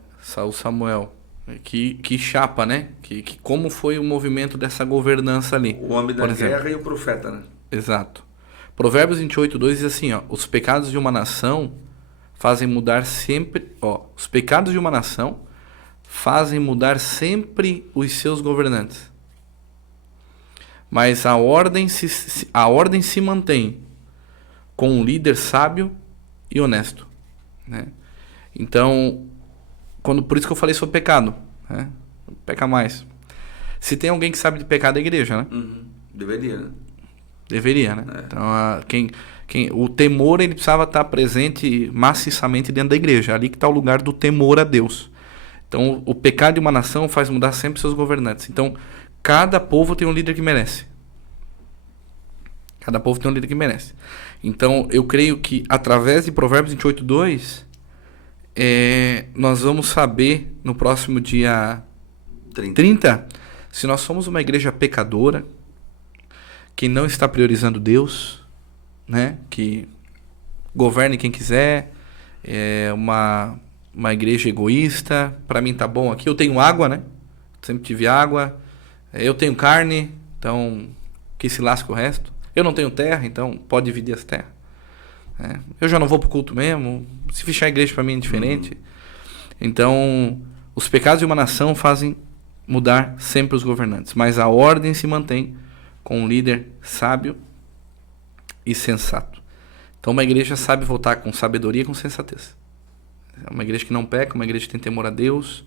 Que chapa, né? Que como foi o movimento dessa governança ali? O homem da guerra e o profeta, né? Exato. Provérbios 28:2 diz assim, os pecados de uma nação fazem mudar sempre, os pecados de uma nação fazem mudar sempre os seus governantes. Mas a ordem se mantém com um líder sábio e honesto, né? Então, por isso que eu falei sobre pecado, né? Peca mais. Se tem alguém que sabe de pecado, é a igreja, né? Deveria, né? Deveria, né? Então, o temor, ele precisava estar presente maciçamente dentro da igreja. Ali que está o lugar do temor a Deus. Então, o pecado de uma nação faz mudar sempre seus governantes. Então, cada povo tem um líder que merece. Cada povo tem um líder que merece. Então, eu creio que, através de Provérbios 28:2, nós vamos saber, no próximo dia 30, se nós somos uma igreja pecadora, que não está priorizando Deus, né? Que governe quem quiser, uma igreja egoísta. Para mim tá bom aqui, eu tenho água, né? Sempre tive água, eu tenho carne, então que se lasque o resto. Eu não tenho terra, então pode dividir as terras. Eu já não vou pro culto mesmo, se fechar a igreja para mim é diferente. Então, os pecados de uma nação fazem mudar sempre os governantes, mas a ordem se mantém com um líder sábio e sensato. Então, uma igreja sabe votar com sabedoria e com sensatez. É uma igreja que não peca, uma igreja que tem temor a Deus,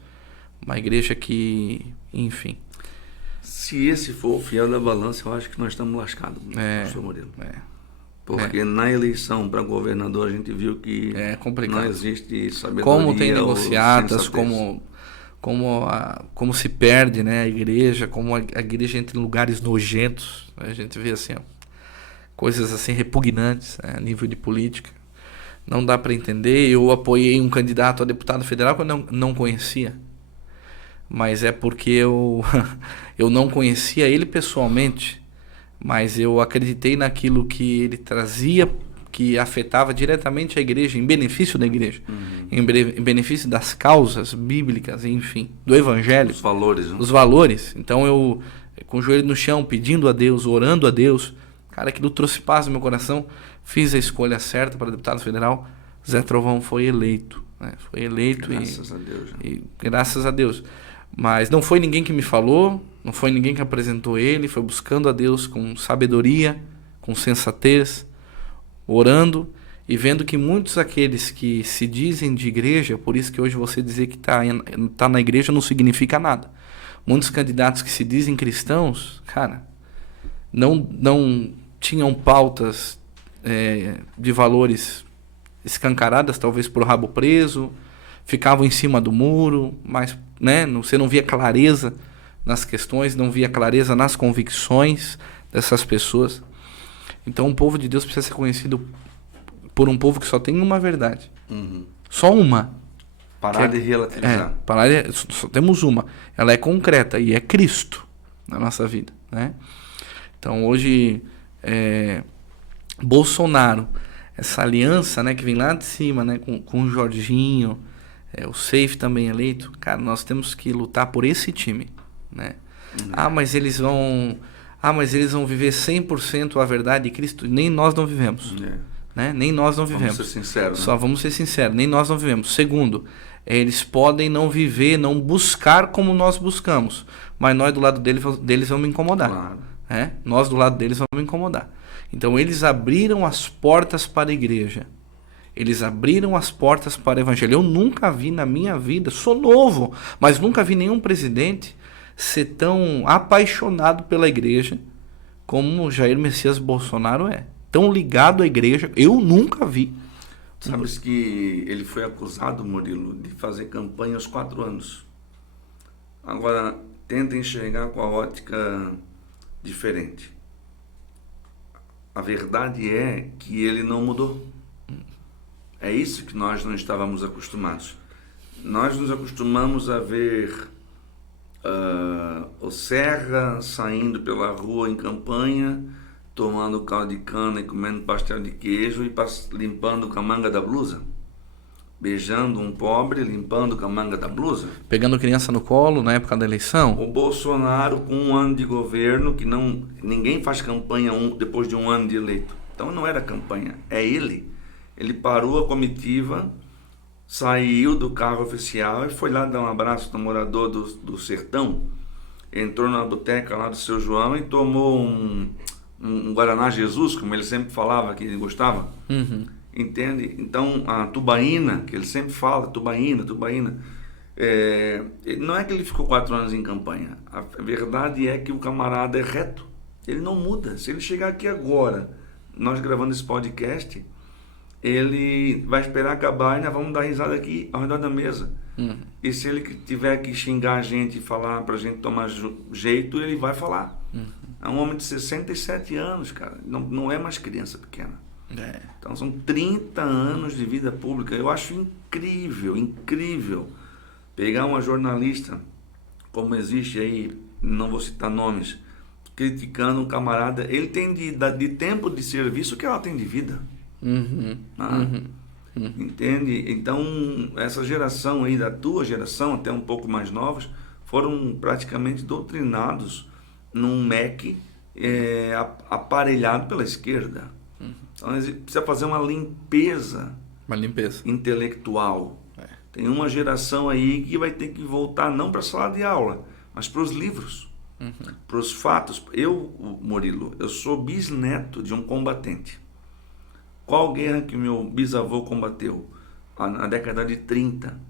uma igreja que, enfim. Se esse for o fiel da balança, eu acho que nós estamos lascados, professor Murilo. Porque na eleição para governador a gente viu que não existe sabedoria. Como tem negociatas, como se perde, né, a igreja, como a igreja entra em lugares nojentos. A gente vê assim, coisas assim repugnantes, a nível de política. Não dá para entender. Eu apoiei um candidato a deputado federal que eu não conhecia. Mas é porque eu não conhecia ele pessoalmente, mas eu acreditei naquilo que ele trazia, que afetava diretamente a igreja, em benefício da igreja, em benefício das causas bíblicas, enfim, do evangelho. Os valores, né? Os valores. Então eu, com o joelho no chão, pedindo a Deus, orando a Deus, cara, aquilo trouxe paz no meu coração, fiz a escolha certa para deputado federal. Zé Trovão foi eleito, né? Foi eleito. Graças a Deus. E graças a Deus. Mas não foi ninguém que me falou, não foi ninguém que apresentou ele, foi buscando a Deus com sabedoria, com sensatez, orando e vendo que muitos aqueles que se dizem de igreja, por isso que hoje você dizer que está na igreja não significa nada. Muitos candidatos que se dizem cristãos, cara, não tinham pautas de valores escancaradas, talvez por rabo preso, ficavam em cima do muro, mas você não via clareza nas questões, não via clareza nas convicções dessas pessoas. Então o povo de Deus precisa ser conhecido por um povo que só tem uma verdade. Só uma. Parar de relativizar. Só temos uma. Ela é concreta e é Cristo na nossa vida, né? Então hoje Bolsonaro, essa aliança, né, que vem lá de cima, né, com o Jorginho, o Safe também eleito, cara, nós temos que lutar por esse time, né? Mas eles vão viver 100% a verdade de Cristo. Nem nós não vivemos. Né? Nem nós não vivemos. Vamos ser sinceros. Só vamos ser sinceros, nem nós não vivemos. Segundo, eles podem não viver, não buscar como nós buscamos, mas nós do lado deles vamos incomodar. Claro. Nós do lado deles vamos incomodar. Então eles abriram as portas para a igreja. Eles abriram as portas para o evangelho. Eu nunca vi na minha vida, sou novo, mas nunca vi nenhum presidente ser tão apaixonado pela igreja como Jair Messias Bolsonaro é. Tão ligado à igreja, eu nunca vi. Sabes que ele foi acusado, Murilo, de fazer campanha aos 4 anos. Agora, tenta enxergar com a ótica diferente. A verdade é que ele não mudou. É isso que nós não estávamos acostumados. Nós nos acostumamos a ver o Serra saindo pela rua em campanha, tomando caldo de cana e comendo pastel de queijo e limpando com a manga da blusa. Beijando um pobre, limpando com a manga da blusa. Pegando criança no colo na época da eleição. O Bolsonaro, com 1 ano de governo, que ninguém faz campanha depois de 1 ano de eleito. Então não era campanha, é ele. Ele parou a comitiva, saiu do carro oficial e foi lá dar um abraço no morador do sertão. Entrou na boteca lá do seu João e tomou um Guaraná Jesus, como ele sempre falava que ele gostava. Entende? Então a tubaína, que ele sempre fala, tubaína. Não é que ele ficou 4 anos em campanha. A verdade é que o camarada é reto. Ele não muda. Se ele chegar aqui agora, nós gravando esse podcast, ele vai esperar acabar e nós vamos dar risada aqui ao redor da mesa. E se ele tiver que xingar a gente e falar pra gente tomar jeito, ele vai falar. É um homem de 67 anos, cara. Não é mais criança pequena. Então são 30 anos de vida pública. Eu acho incrível pegar uma jornalista, como existe aí, não vou citar nomes, criticando um camarada. Ele tem de tempo de serviço o que ela tem de vida. Entende? Então essa geração aí, da tua geração, até um pouco mais novos, foram praticamente doutrinados num MEC aparelhado pela esquerda. Então precisa fazer uma limpeza intelectual. Tem uma geração aí que vai ter que voltar não para a sala de aula, mas para os livros, para os fatos. Murilo, eu sou bisneto de um combatente. Qual guerra que meu bisavô combateu? Na década de 30.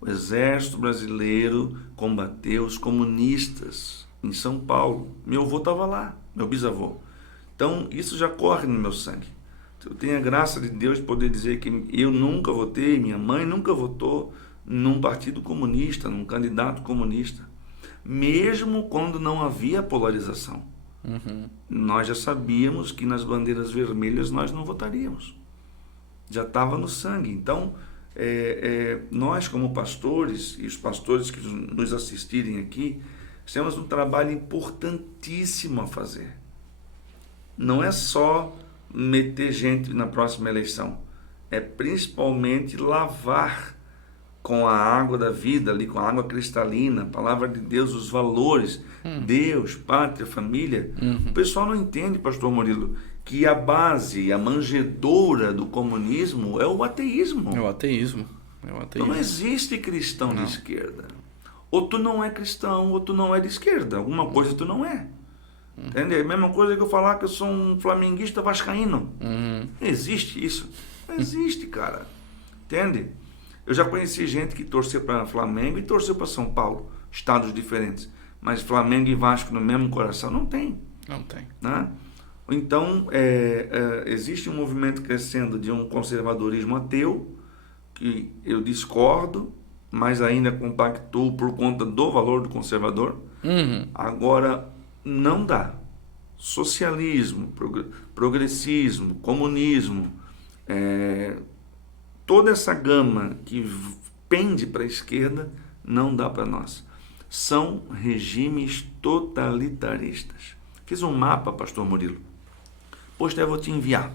O exército brasileiro combateu os comunistas em São Paulo. Meu avô estava lá, meu bisavô. Então isso já corre no meu sangue. Eu tenho a graça de Deus de poder dizer que eu nunca votei, minha mãe nunca votou num partido comunista, num candidato comunista. Mesmo quando não havia polarização. Nós já sabíamos que nas bandeiras vermelhas nós não votaríamos. Já estava no sangue. Então, nós como pastores, e os pastores que nos assistirem aqui, temos um trabalho importantíssimo a fazer. Não é só meter gente na próxima eleição. É principalmente lavar com a água da vida, ali, com a água cristalina, a palavra de Deus, os valores, Deus, pátria, família. O pessoal não entende, pastor Murilo, que a base, a manjedoura do comunismo é o ateísmo. É o ateísmo. Não existe cristão de esquerda. Ou tu não é cristão, ou tu não é de esquerda. Alguma coisa tu não é. Entende? É a mesma coisa que eu falar que eu sou um flamenguista vascaíno. Não existe isso. Não existe, cara. Entende? Eu já conheci gente que torceu para Flamengo e torceu para São Paulo, estados diferentes. mas Flamengo e Vasco no mesmo coração não tem. Não tem. Né? Então, existe um movimento crescendo de um conservadorismo ateu, que eu discordo, mas ainda compactuo por conta do valor do conservador. Agora, não dá. Socialismo, progressismo, comunismo, toda essa gama que pende para a esquerda, não dá para nós. São regimes totalitaristas. Fiz um mapa, pastor Murilo. Pois eu vou te enviar.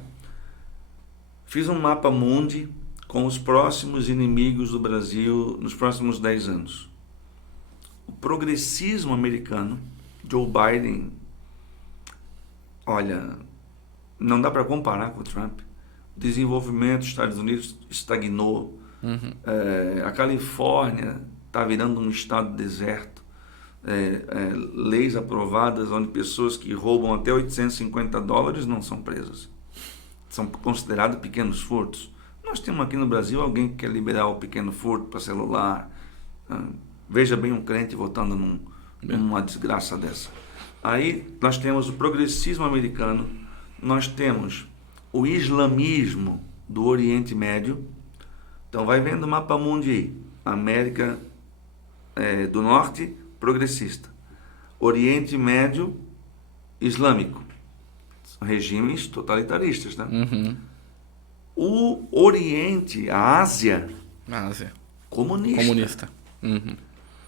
Fiz um mapa mundi com os próximos inimigos do Brasil nos próximos 10 anos. O progressismo americano, Joe Biden, olha, não dá para comparar com o Trump. O desenvolvimento dos Estados Unidos estagnou. A Califórnia está virando um estado deserto. Leis aprovadas onde pessoas que roubam até $850 não são presas. São considerados pequenos furtos. Nós temos aqui no Brasil alguém que quer liberar o pequeno furto para celular. Veja bem um crente votando numa desgraça dessa. Aí nós temos o progressismo americano, nós temos o islamismo do Oriente Médio. Então vai vendo o mapa mundi aí. América do Norte, progressista. Oriente Médio, islâmico. São regimes totalitaristas, tá? O Oriente, a Ásia, comunista.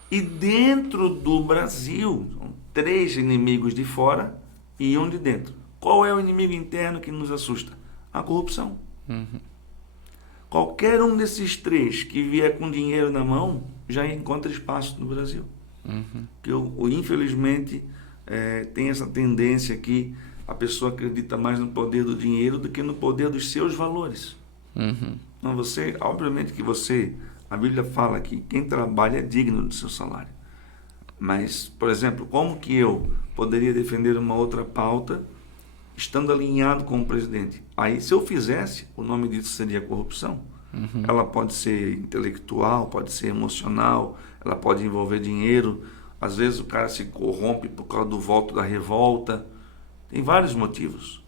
E dentro do Brasil, são 3 inimigos de fora e um de dentro. Qual é o inimigo interno que nos assusta? A corrupção. Qualquer um desses 3 que vier com dinheiro na mão já encontra espaço no Brasil. Que infelizmente tem essa tendência que a pessoa acredita mais no poder do dinheiro do que no poder dos seus valores. Não, obviamente que a Bíblia fala que quem trabalha é digno do seu salário. Mas, por exemplo, como que eu poderia defender uma outra pauta estando alinhado com o presidente? Aí, se eu fizesse, o nome disso seria corrupção. Ela pode ser intelectual, pode ser emocional, ela pode envolver dinheiro. Às vezes o cara se corrompe por causa do voto da revolta. Tem vários motivos.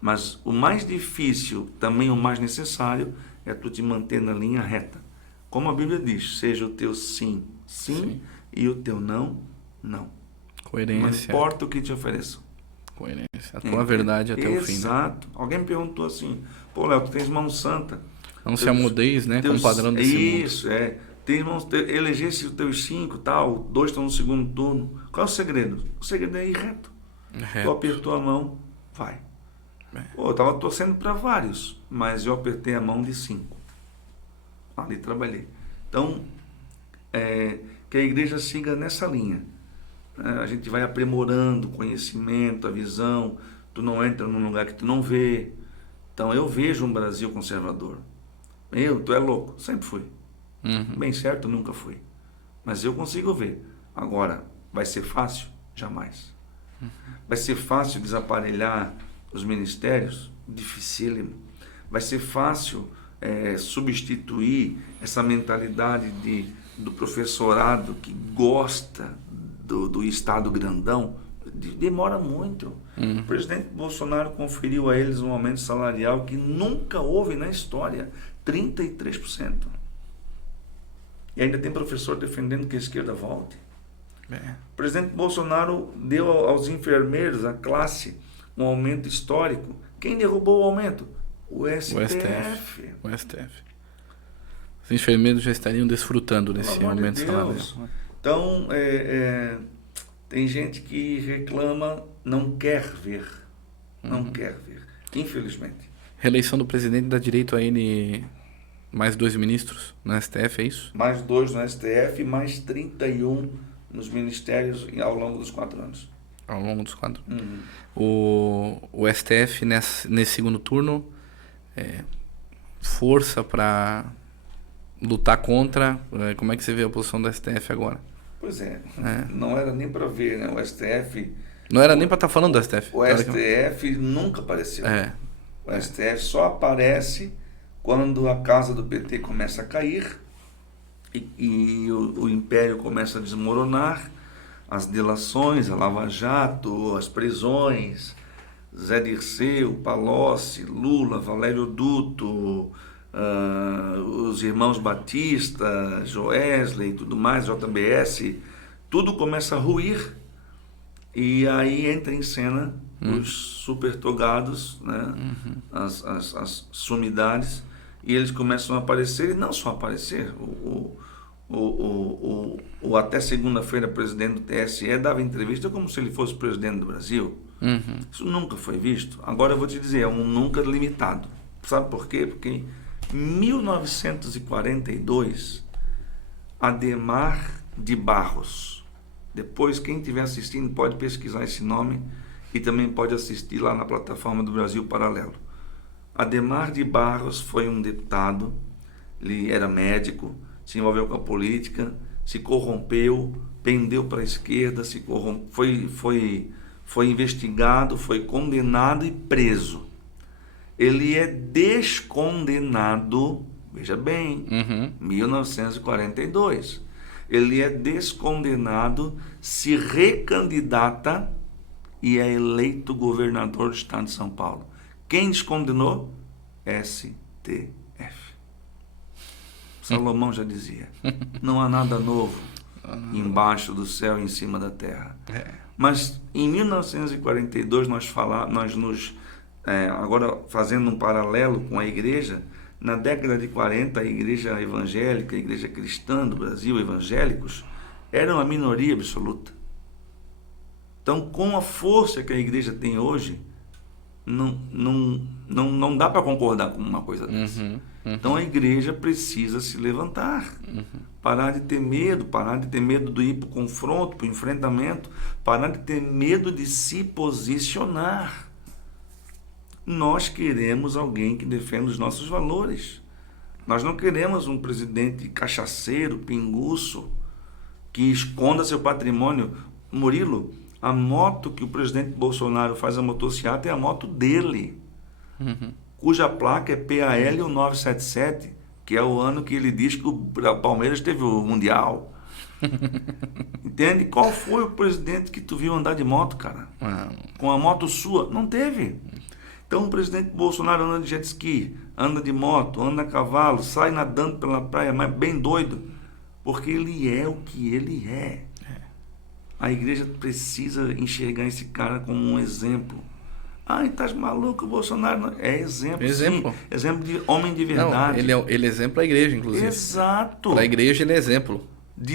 Mas o mais difícil, também o mais necessário, é tu te manter na linha reta. Como a Bíblia diz, seja o teu sim, sim, e o teu não, não. Coerência. Não importa o que te ofereçam. Coerência. A tua verdade até o fim. Exato. Né? Alguém me perguntou assim, pô, Léo, tu tens mão santa. Não se amudeis, né, com o padrão desse mundo. Isso, elegesse os teus 5, tal, 2 estão no segundo turno. Qual é o segredo? O segredo é ir reto. Tu apertou a mão, vai. Pô, eu estava torcendo para vários, mas eu apertei a mão de 5. Ali trabalhei. Então, que a igreja siga nessa linha. A gente vai aprimorando o conhecimento, a visão. Tu não entra num lugar que tu não vê. Então, eu vejo um Brasil conservador. Tu é louco. Sempre fui. Bem certo, nunca fui. Mas eu consigo ver. Agora, vai ser fácil? Jamais. Vai ser fácil desaparelhar os ministérios? Dificílimo. Vai ser fácil substituir essa mentalidade do professorado que gosta do Estado grandão? Demora muito. O presidente Bolsonaro conferiu a eles um aumento salarial que nunca houve na história, 33%. E ainda tem professor defendendo que a esquerda volte. O presidente Bolsonaro deu aos enfermeiros, à classe, um aumento histórico. Quem derrubou o aumento? O STF. Os enfermeiros já estariam desfrutando desse aumento salarial. Então, tem gente que reclama, não quer ver. Não quer ver, infelizmente. Reeleição do presidente dá direito a ele mais 2 ministros no STF, é isso? Mais 2 no STF, mais 31 nos ministérios ao longo dos 4 anos. Ao longo dos 4 anos. O STF, nesse segundo turno, força para lutar contra. Como é que você vê a posição do STF agora? Pois não era nem para ver, né? O STF... Não era nem para estar falando do STF. O STF nunca apareceu. O STF só aparece quando a casa do PT começa a cair e o império começa a desmoronar, as delações, a Lava Jato, as prisões, Zé Dirceu, Palocci, Lula, Valério Duto, os irmãos Batista, Joesley e tudo mais, JBS, tudo começa a ruir e aí entra em cena os super togados, né? As sumidades, e eles começam a aparecer, e não só aparecer, o até segunda-feira presidente do TSE dava entrevista como se ele fosse presidente do Brasil. Isso nunca foi visto. Agora eu vou te dizer, é um nunca limitado. Sabe por quê? Porque em 1942, Adhemar de Barros, depois quem estiver assistindo pode pesquisar esse nome e também pode assistir lá na plataforma do Brasil Paralelo. Adhemar de Barros foi um deputado, ele era médico, se envolveu com a política, se corrompeu, pendeu para a esquerda, foi investigado, foi condenado e preso. Ele é descondenado, veja bem, 1942. Ele é descondenado, se recandidata e é eleito governador do estado de São Paulo. Quem descondenou? STF. Salomão já dizia, não há nada novo embaixo do céu e em cima da terra. Mas em 1942 agora fazendo um paralelo com a igreja, na década de 40 a igreja evangélica, a igreja cristã do Brasil, evangélicos, eram a minoria absoluta. Então, com a força que a igreja tem hoje, não dá para concordar com uma coisa dessa. Então a igreja precisa se levantar, parar de ter medo de ir para o confronto, para o enfrentamento, parar de ter medo de se posicionar. Nós queremos alguém que defenda os nossos valores. Nós não queremos um presidente cachaceiro, pinguço, que esconda seu patrimônio. Murilo, a moto que o presidente Bolsonaro faz a motociata é a moto dele, cuja placa é PAL 977, que é o ano que ele diz que o Palmeiras teve o Mundial. Entende? Qual foi o presidente que tu viu andar de moto, cara? Com a moto sua? Não teve. Então o presidente Bolsonaro anda de jet ski, anda de moto, anda a cavalo, sai nadando pela praia, mas bem doido, porque ele é o que ele é. A igreja precisa enxergar esse cara como um exemplo. Ai, estás maluco, Bolsonaro? Não. É exemplo, sim. Exemplo de homem de verdade. Não, ele é exemplo para a igreja, inclusive. Exato. Para a igreja ele é exemplo.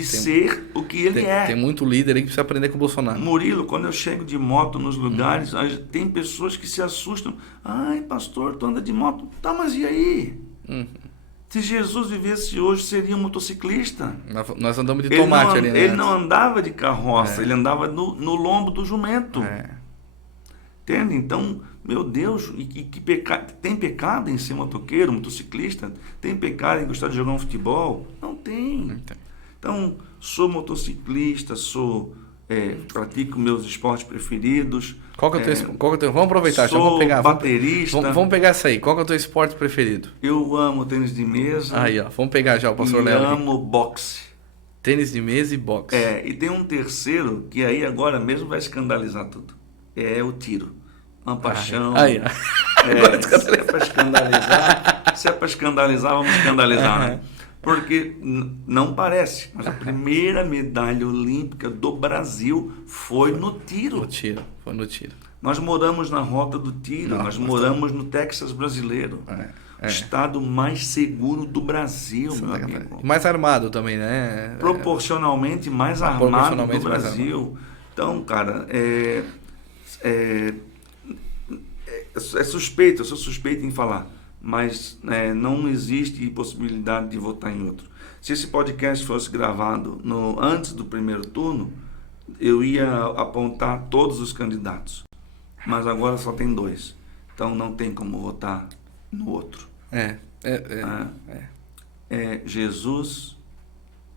Ser o que ele é. Tem muito líder aí que precisa aprender com o Bolsonaro. Murilo, quando eu chego de moto nos lugares, tem pessoas que se assustam. Ai, pastor, tu anda de moto. Tá, mas e aí? Se Jesus vivesse hoje, seria um motociclista. Nós andamos de tomate ali, né? Ele não andava de carroça, ele andava no lombo do jumento. Entende? Então, meu Deus, que pecado, tem pecado em ser motoqueiro, motociclista? Tem pecado em gostar de jogar um futebol? Não tem. Então, sou motociclista, pratico meus esportes preferidos. Qual que é o teu? Vamos aproveitar, já vamos pegar. Baterista. Vamos pegar essa aí. Qual que é o teu esporte preferido? Eu amo tênis de mesa. Aí, ó, vamos pegar já o pastor Léo. Eu amo boxe. Tênis de mesa e boxe. E tem um terceiro que aí agora mesmo vai escandalizar tudo. É o tiro. Uma paixão. Aí, ó. Se é para escandalizar, vamos escandalizar, né? Porque não parece, mas a primeira medalha olímpica do Brasil foi no tiro. Foi no tiro. Nós moramos na rota do tiro, nós moramos no Texas brasileiro. O estado mais seguro do Brasil, meu amigo. Mais armado também, né? Proporcionalmente mais armado do Brasil. Então, cara, suspeito, eu sou suspeito em falar. Mas não existe possibilidade de votar em outro. Se esse podcast fosse gravado antes do primeiro turno, eu ia apontar todos os candidatos. Mas agora só tem 2. Então não tem como votar no outro. Jesus,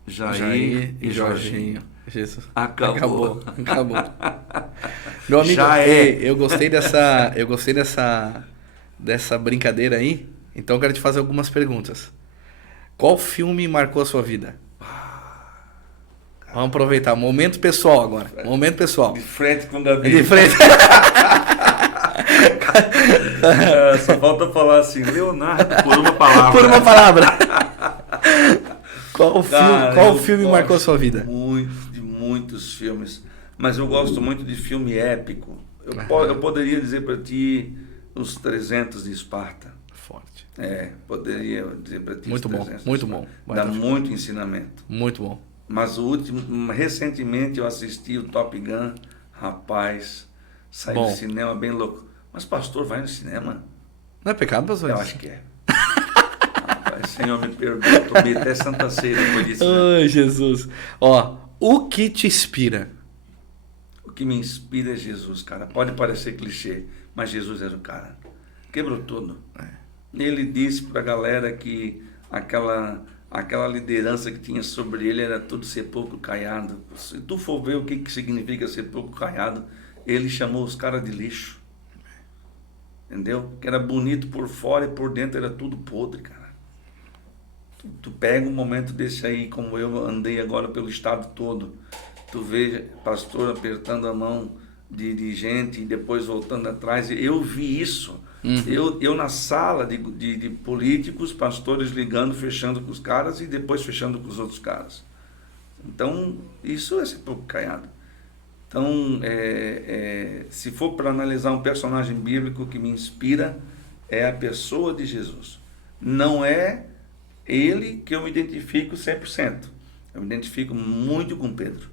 Jair e Jorginho. Jesus. Acabou. Meu amigo, eu gostei dessa brincadeira aí, então eu quero te fazer algumas perguntas. Qual filme marcou a sua vida? Vamos aproveitar. Momento pessoal agora. Momento pessoal. De frente com o Gabi. De frente. Só falta falar assim, Leonardo, por uma palavra. Por uma palavra. Qual Cara, filme marcou sua vida? De muitos filmes. Mas eu gosto muito de filme épico. Eu poderia dizer para ti Os 300 de Esparta. Forte. Poderia dizer para ti Muito Os bom, 300 muito de Esparta. bom. Dá muito ensinamento. Muito bom. Mas recentemente eu assisti o Top Gun. Rapaz, saí do cinema bem louco. Mas pastor, vai no cinema? Não é pecado, pastor? Eu acho que é. Rapaz, Senhor, me perdoa. Tomei até Santa Ceia depois disso. Ai, Jesus. Ó, o que te inspira? O que me inspira é Jesus, cara. Pode parecer clichê, mas Jesus era o cara. Quebrou tudo. Ele disse pra galera que aquela liderança que tinha sobre ele era tudo sepulcro caiado. Se tu for ver o que significa sepulcro caiado, ele chamou os caras de lixo. Entendeu? Que era bonito por fora e por dentro era tudo podre, cara. Tu pega um momento desse aí, como eu andei agora pelo estado todo, tu vê pastor apertando a mão de gente e depois voltando atrás. Eu vi isso. Eu na sala de políticos, pastores ligando, fechando com os caras e depois fechando com os outros caras. Então, isso é sepulcro caiado. Então, se for para analisar um personagem bíblico que me inspira, é a pessoa de Jesus. Não é ele que eu me identifico 100%. Eu me identifico muito com Pedro.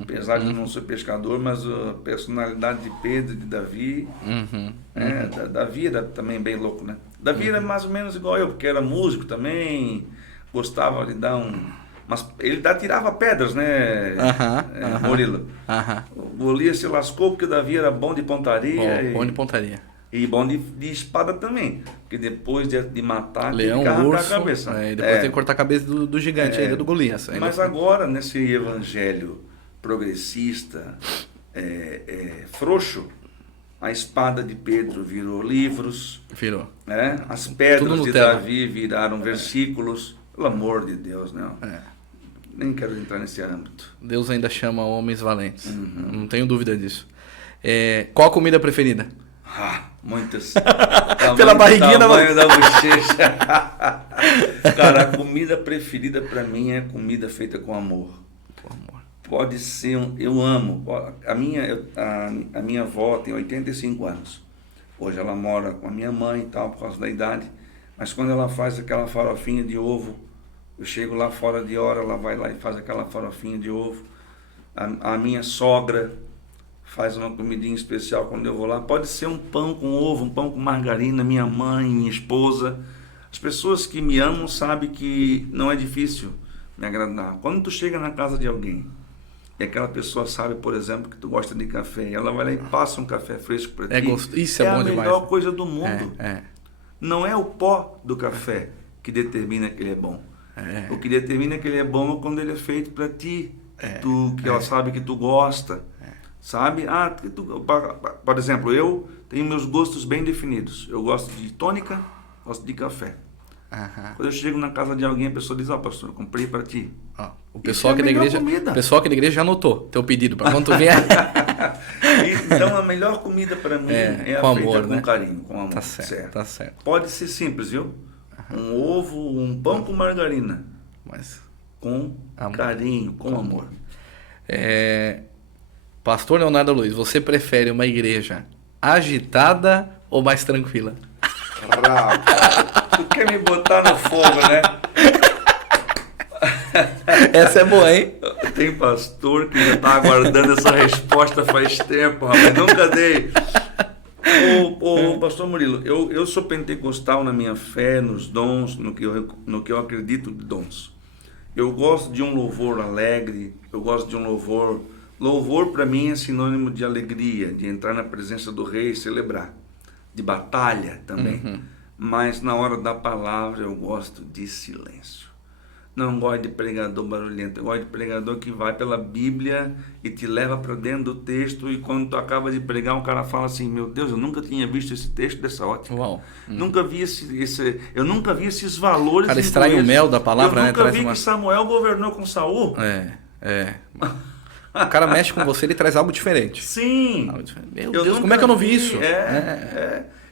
Apesar de não ser pescador, mas a personalidade de Pedro e de Davi, Davi era também bem louco, né? Davi era mais ou menos igual eu, porque era músico também, gostava de dar mas ele tirava pedras, né, Murilo? O Golias se lascou porque Davi era bom de pontaria. Bom de pontaria. E bom de espada também, porque depois de matar, leão, tem que arrancar urso, a cabeça. E depois tem que cortar a cabeça do gigante ainda, do Golias. Mas agora, nesse evangelho progressista, frouxo, a espada de Pedro virou livros. Virou. As pedras de Davi viraram versículos. Pelo amor de Deus, não. Nem quero entrar nesse âmbito. Deus ainda chama homens valentes. Não tenho dúvida disso. Qual a comida preferida? Muitas. Pela barriguinha da bochecha. Cara, a comida preferida para mim é comida feita com amor. Com amor. Pode ser eu amo. A minha avó tem 85 anos. Hoje ela mora com a minha mãe e tal, por causa da idade. Mas quando ela faz aquela farofinha de ovo, eu chego lá fora de hora, ela vai lá e faz aquela farofinha de ovo. A minha sogra faz uma comidinha especial quando eu vou lá. Pode ser um pão com ovo, um pão com margarina, minha mãe, minha esposa. As pessoas que me amam sabem que não é difícil me agradar. Quando tu chega na casa de alguém e aquela pessoa sabe, por exemplo, que tu gosta de café, e ela vai lá e passa um café fresco para ti. Isso é bom demais. É a melhor coisa do mundo. Não é o pó do café que determina que ele é bom. O que determina que ele é bom é quando ele é feito para ti. Que ela sabe que tu gosta. Sabe? Por exemplo, eu tenho meus gostos bem definidos. Eu gosto de tônica, gosto de café. Quando eu chego na casa de alguém, a pessoa diz, pastor, eu comprei para ti. O pessoal aqui da igreja já anotou teu pedido para quando tu vier. Então a melhor comida para mim é a feita com carinho, com amor. Tá certo. Pode ser simples, viu? Um ovo, um pão com margarina. Mas com carinho, com amor. Pastor Leonardo Luiz, você prefere uma igreja agitada ou mais tranquila? Tu quer me botar no fogo, né? Essa é boa, hein? Tem pastor que já está aguardando essa resposta faz tempo, rapaz. Nunca dei. Pastor Murilo, eu sou pentecostal na minha fé, nos dons, no que eu acredito de dons. Eu gosto de um louvor alegre, eu gosto de um louvor... Louvor para mim é sinônimo de alegria, de entrar na presença do rei e celebrar. De batalha também. Mas na hora da palavra eu gosto de silêncio. Não gosto de pregador barulhento, eu gosto de pregador que vai pela Bíblia e te leva para dentro do texto, e quando tu acaba de pregar, um cara fala assim, meu Deus, eu nunca tinha visto esse texto dessa ótica. Nunca vi eu nunca vi esses valores. Cara, extrai o mel da palavra, eu nunca vi que Samuel governou com Saul. O cara mexe com você, ele traz algo diferente. Sim. Meu Deus, como é que eu não vi isso?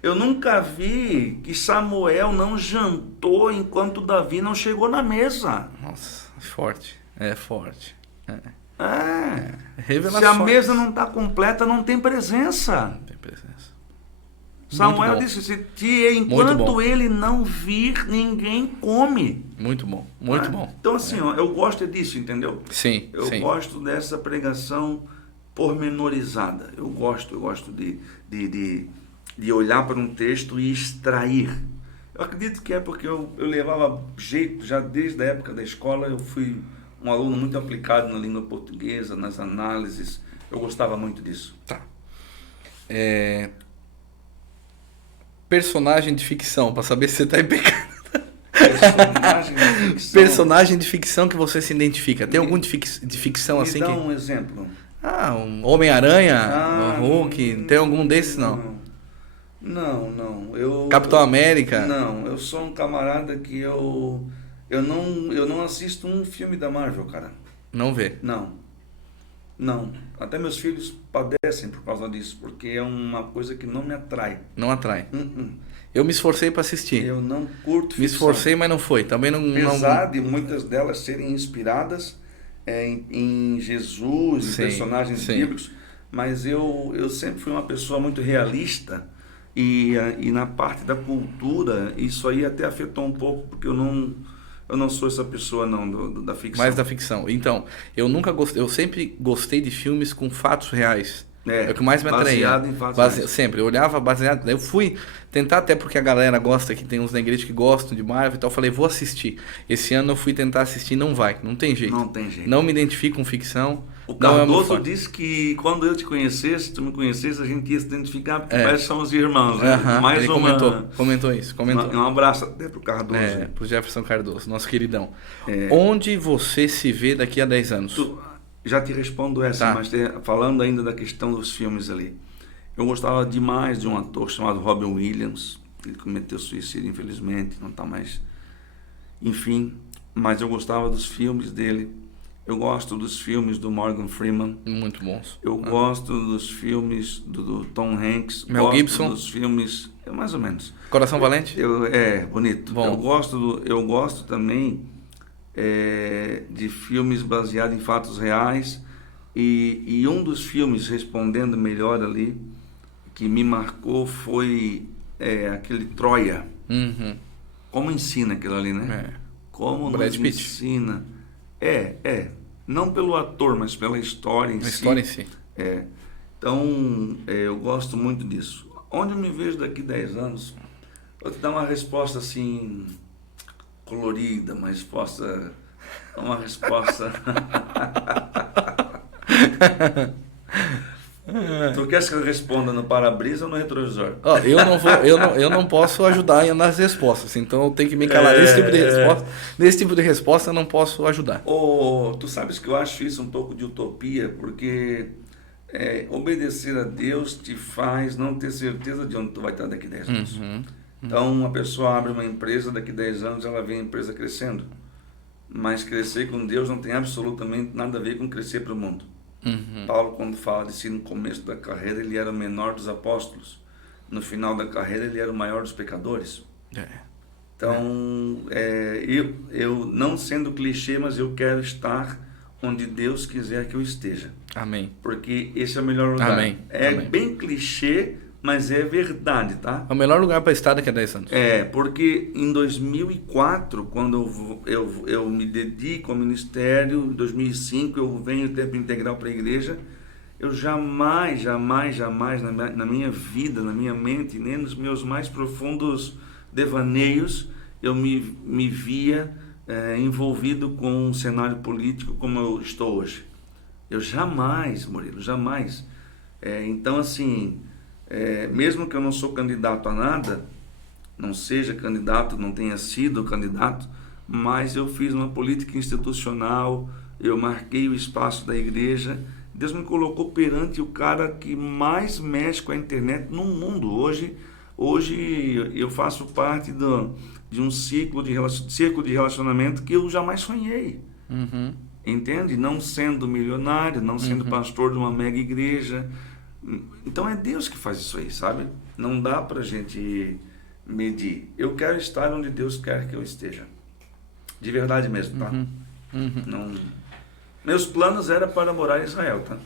Eu nunca vi que Samuel não jantou enquanto Davi não chegou na mesa. Nossa, forte. É forte. Se a mesa não está completa, não tem presença. Não tem presença. Samuel disse, enquanto ele não vir, ninguém come. Muito bom, muito bom. Então assim, eu gosto disso, entendeu? Sim, eu gosto dessa pregação pormenorizada. Eu gosto de olhar para um texto e extrair. Eu acredito que é porque eu levava jeito, já desde a época da escola, eu fui um aluno muito aplicado na língua portuguesa, nas análises. Eu gostava muito disso. Tá. Personagem de ficção, para saber se você está em pecado. Personagem de ficção que você se identifica. Tem algum de ficção assim? Me dá um exemplo. Um Homem-Aranha, Hulk, tem algum desses? Não. Capitão América? Não, eu sou um camarada que eu não assisto um filme da Marvel, cara. Não vê? Não. Até meus filhos padecem por causa disso, porque é uma coisa que não me atrai. Não atrai? Eu me esforcei para assistir. Eu não curto ficção. Me esforcei, mas não foi. Também não. Apesar de muitas delas serem inspiradas em Jesus, em personagens bíblicos, mas eu sempre fui uma pessoa muito realista e na parte da cultura isso aí até afetou um pouco, porque eu não sou essa pessoa da ficção. Mais da ficção. Então, eu sempre gostei de filmes com fatos reais. É o que mais me atraía. Baseado em fatos reais. Sempre. Eu olhava baseado. Eu fui tentar, até porque a galera gosta, que tem uns negreiros que gostam de Marvel e tal. Eu falei, vou assistir. Esse ano eu fui tentar assistir, não vai. Não tem jeito. Não me identifico com ficção. O Cardoso disse que quando eu te conhecesse, tu me conhecesse, a gente ia se identificar, porque parece que somos irmãos. Né? Ele comentou isso. Um abraço até pro Cardoso. Pro Jefferson Cardoso, nosso queridão. Onde você se vê daqui a 10 anos? Já te respondo essa, mas falando ainda da questão dos filmes ali. Eu gostava demais de um ator chamado Robin Williams. Ele cometeu suicídio, infelizmente, não está mais. Enfim, mas eu gostava dos filmes dele. Eu gosto dos filmes do Morgan Freeman. Muito bons. Eu gosto dos filmes do Tom Hanks. Mel Gibson. Dos filmes, mais ou menos. Coração Valente? Bonito. Bom. Eu gosto também de filmes baseados em fatos reais. E um dos filmes, respondendo melhor ali, que me marcou foi aquele Troia. Uhum. Como ensina aquilo ali, né? Como nos ensina. Não pelo ator, mas pela história em si. A história em si. Então, eu gosto muito disso. Onde eu me vejo daqui 10 anos? Vou te dar uma resposta assim, colorida, uma resposta... Tu quer que eu responda no para-brisa ou no retrovisor? Eu não posso ajudar nas respostas, então eu tenho que me calar nesse tipo de resposta. Nesse tipo de resposta eu não posso ajudar. Tu sabes que eu acho isso um pouco de utopia, porque obedecer a Deus te faz não ter certeza de onde tu vai estar daqui 10 anos. Então, uma pessoa abre uma empresa, daqui 10 anos ela vê a empresa crescendo. Mas crescer com Deus não tem absolutamente nada a ver com crescer para o mundo. Paulo, quando fala de si no começo da carreira, ele era o menor dos apóstolos. No final da carreira, ele era o maior dos pecadores. Então, eu não sendo clichê, mas eu quero estar onde Deus quiser que eu esteja. Amém. Porque esse é o melhor lugar. Amém. Amém. Bem clichê, mas é verdade, tá? É o melhor lugar para estar daqui a 10 anos. Porque em 2004, quando eu me dedico ao ministério, em 2005 eu venho tempo integral para a igreja, eu jamais na minha vida, na minha mente, nem nos meus mais profundos devaneios, eu me via envolvido com um cenário político como eu estou hoje. Eu jamais, Murilo, jamais. Então, assim... mesmo que eu não sou candidato a nada, não seja candidato, não tenha sido candidato, mas eu fiz uma política institucional, eu marquei o espaço da igreja, Deus me colocou perante o cara que mais mexe com a internet no mundo. Hoje eu faço parte de um círculo de relacionamento que eu jamais sonhei. entende? Não sendo milionário, não sendo pastor de uma mega igreja. Então é Deus que faz isso aí, sabe? Não dá pra gente medir. Eu quero estar onde Deus quer que eu esteja. De verdade mesmo, tá? Não... Meus planos eram para morar em Israel, tá?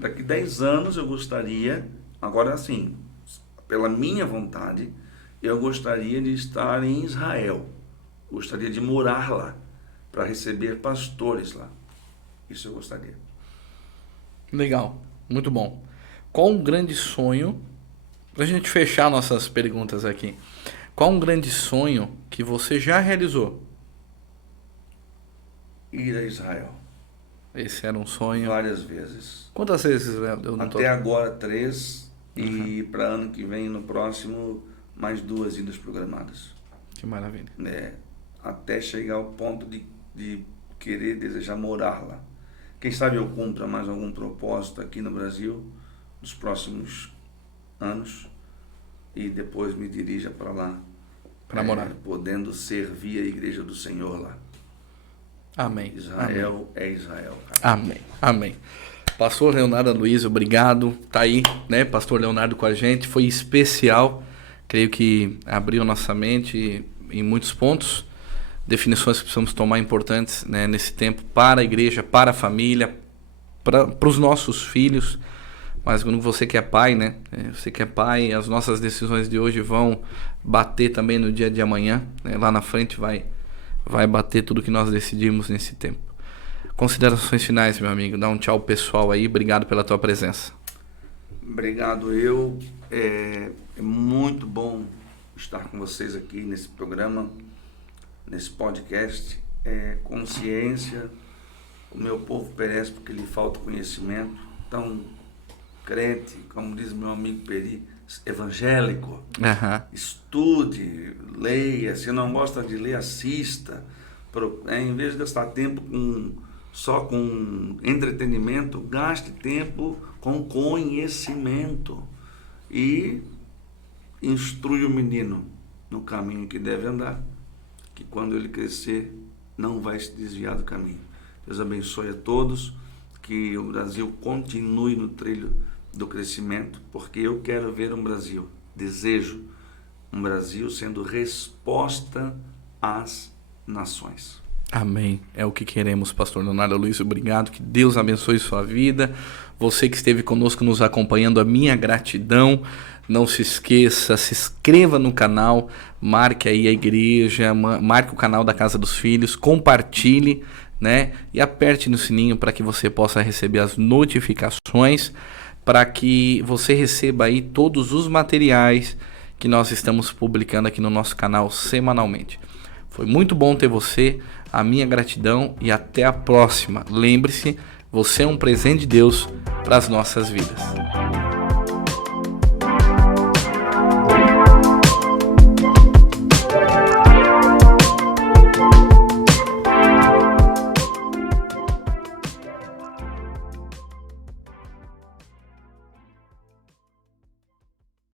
Daqui 10 anos eu gostaria, agora assim, pela minha vontade, eu gostaria de estar em Israel. Gostaria de morar lá, para receber pastores lá. Isso eu gostaria. Legal, muito bom. Qual um grande sonho, pra gente fechar nossas perguntas aqui, qual um grande sonho que você já realizou? Ir a Israel. Esse era um sonho. Várias vezes. Quantas vezes eu não Até agora 3 e para ano que vem, no próximo, mais 2 idas programadas. Que maravilha. Até chegar ao ponto de querer, desejar morar lá. Quem sabe eu cumpra mais algum propósito aqui no Brasil nos próximos anos e depois me dirija para lá. Para morar. Podendo servir a igreja do Senhor lá. Amém. Israel é Israel, cara. Amém. Amém. Pastor Leonardo Aloysio, obrigado. Tá aí, né, Pastor Leonardo com a gente. Foi especial. Creio que abriu nossa mente em muitos pontos. Definições que precisamos tomar importantes, né, nesse tempo para a igreja, para a família, para os nossos filhos. Mas quando você que é pai, né? Você que é pai, as nossas decisões de hoje vão bater também no dia de amanhã. Né? Lá na frente vai bater tudo que nós decidimos nesse tempo. Considerações finais, meu amigo. Dá um tchau pessoal aí. Obrigado pela tua presença. Obrigado. É muito bom estar com vocês aqui nesse programa, nesse podcast. Consciência. O meu povo perece porque lhe falta conhecimento. Então, crente, como diz meu amigo Peri, evangélico, estude, leia. Se não gosta de ler, assista. Em vez de gastar tempo só com entretenimento, gaste tempo com conhecimento e instrui o menino no caminho que deve andar, que quando ele crescer não vai se desviar do caminho. Deus abençoe a todos, que o Brasil continue no trilho do crescimento, porque eu quero ver um Brasil, desejo um Brasil sendo resposta às nações. Amém. É o que queremos, Pastor Leonardo Aloysio. Obrigado. Que Deus abençoe sua vida. Você que esteve conosco nos acompanhando, a minha gratidão. Não se esqueça, se inscreva no canal, marque aí a igreja, marque o canal da Casa dos Filhos, compartilhe, né? E aperte no sininho para que você possa receber as notificações, para que você receba aí todos os materiais que nós estamos publicando aqui no nosso canal semanalmente. Foi muito bom ter você, a minha gratidão e até a próxima. Lembre-se, você é um presente de Deus para as nossas vidas.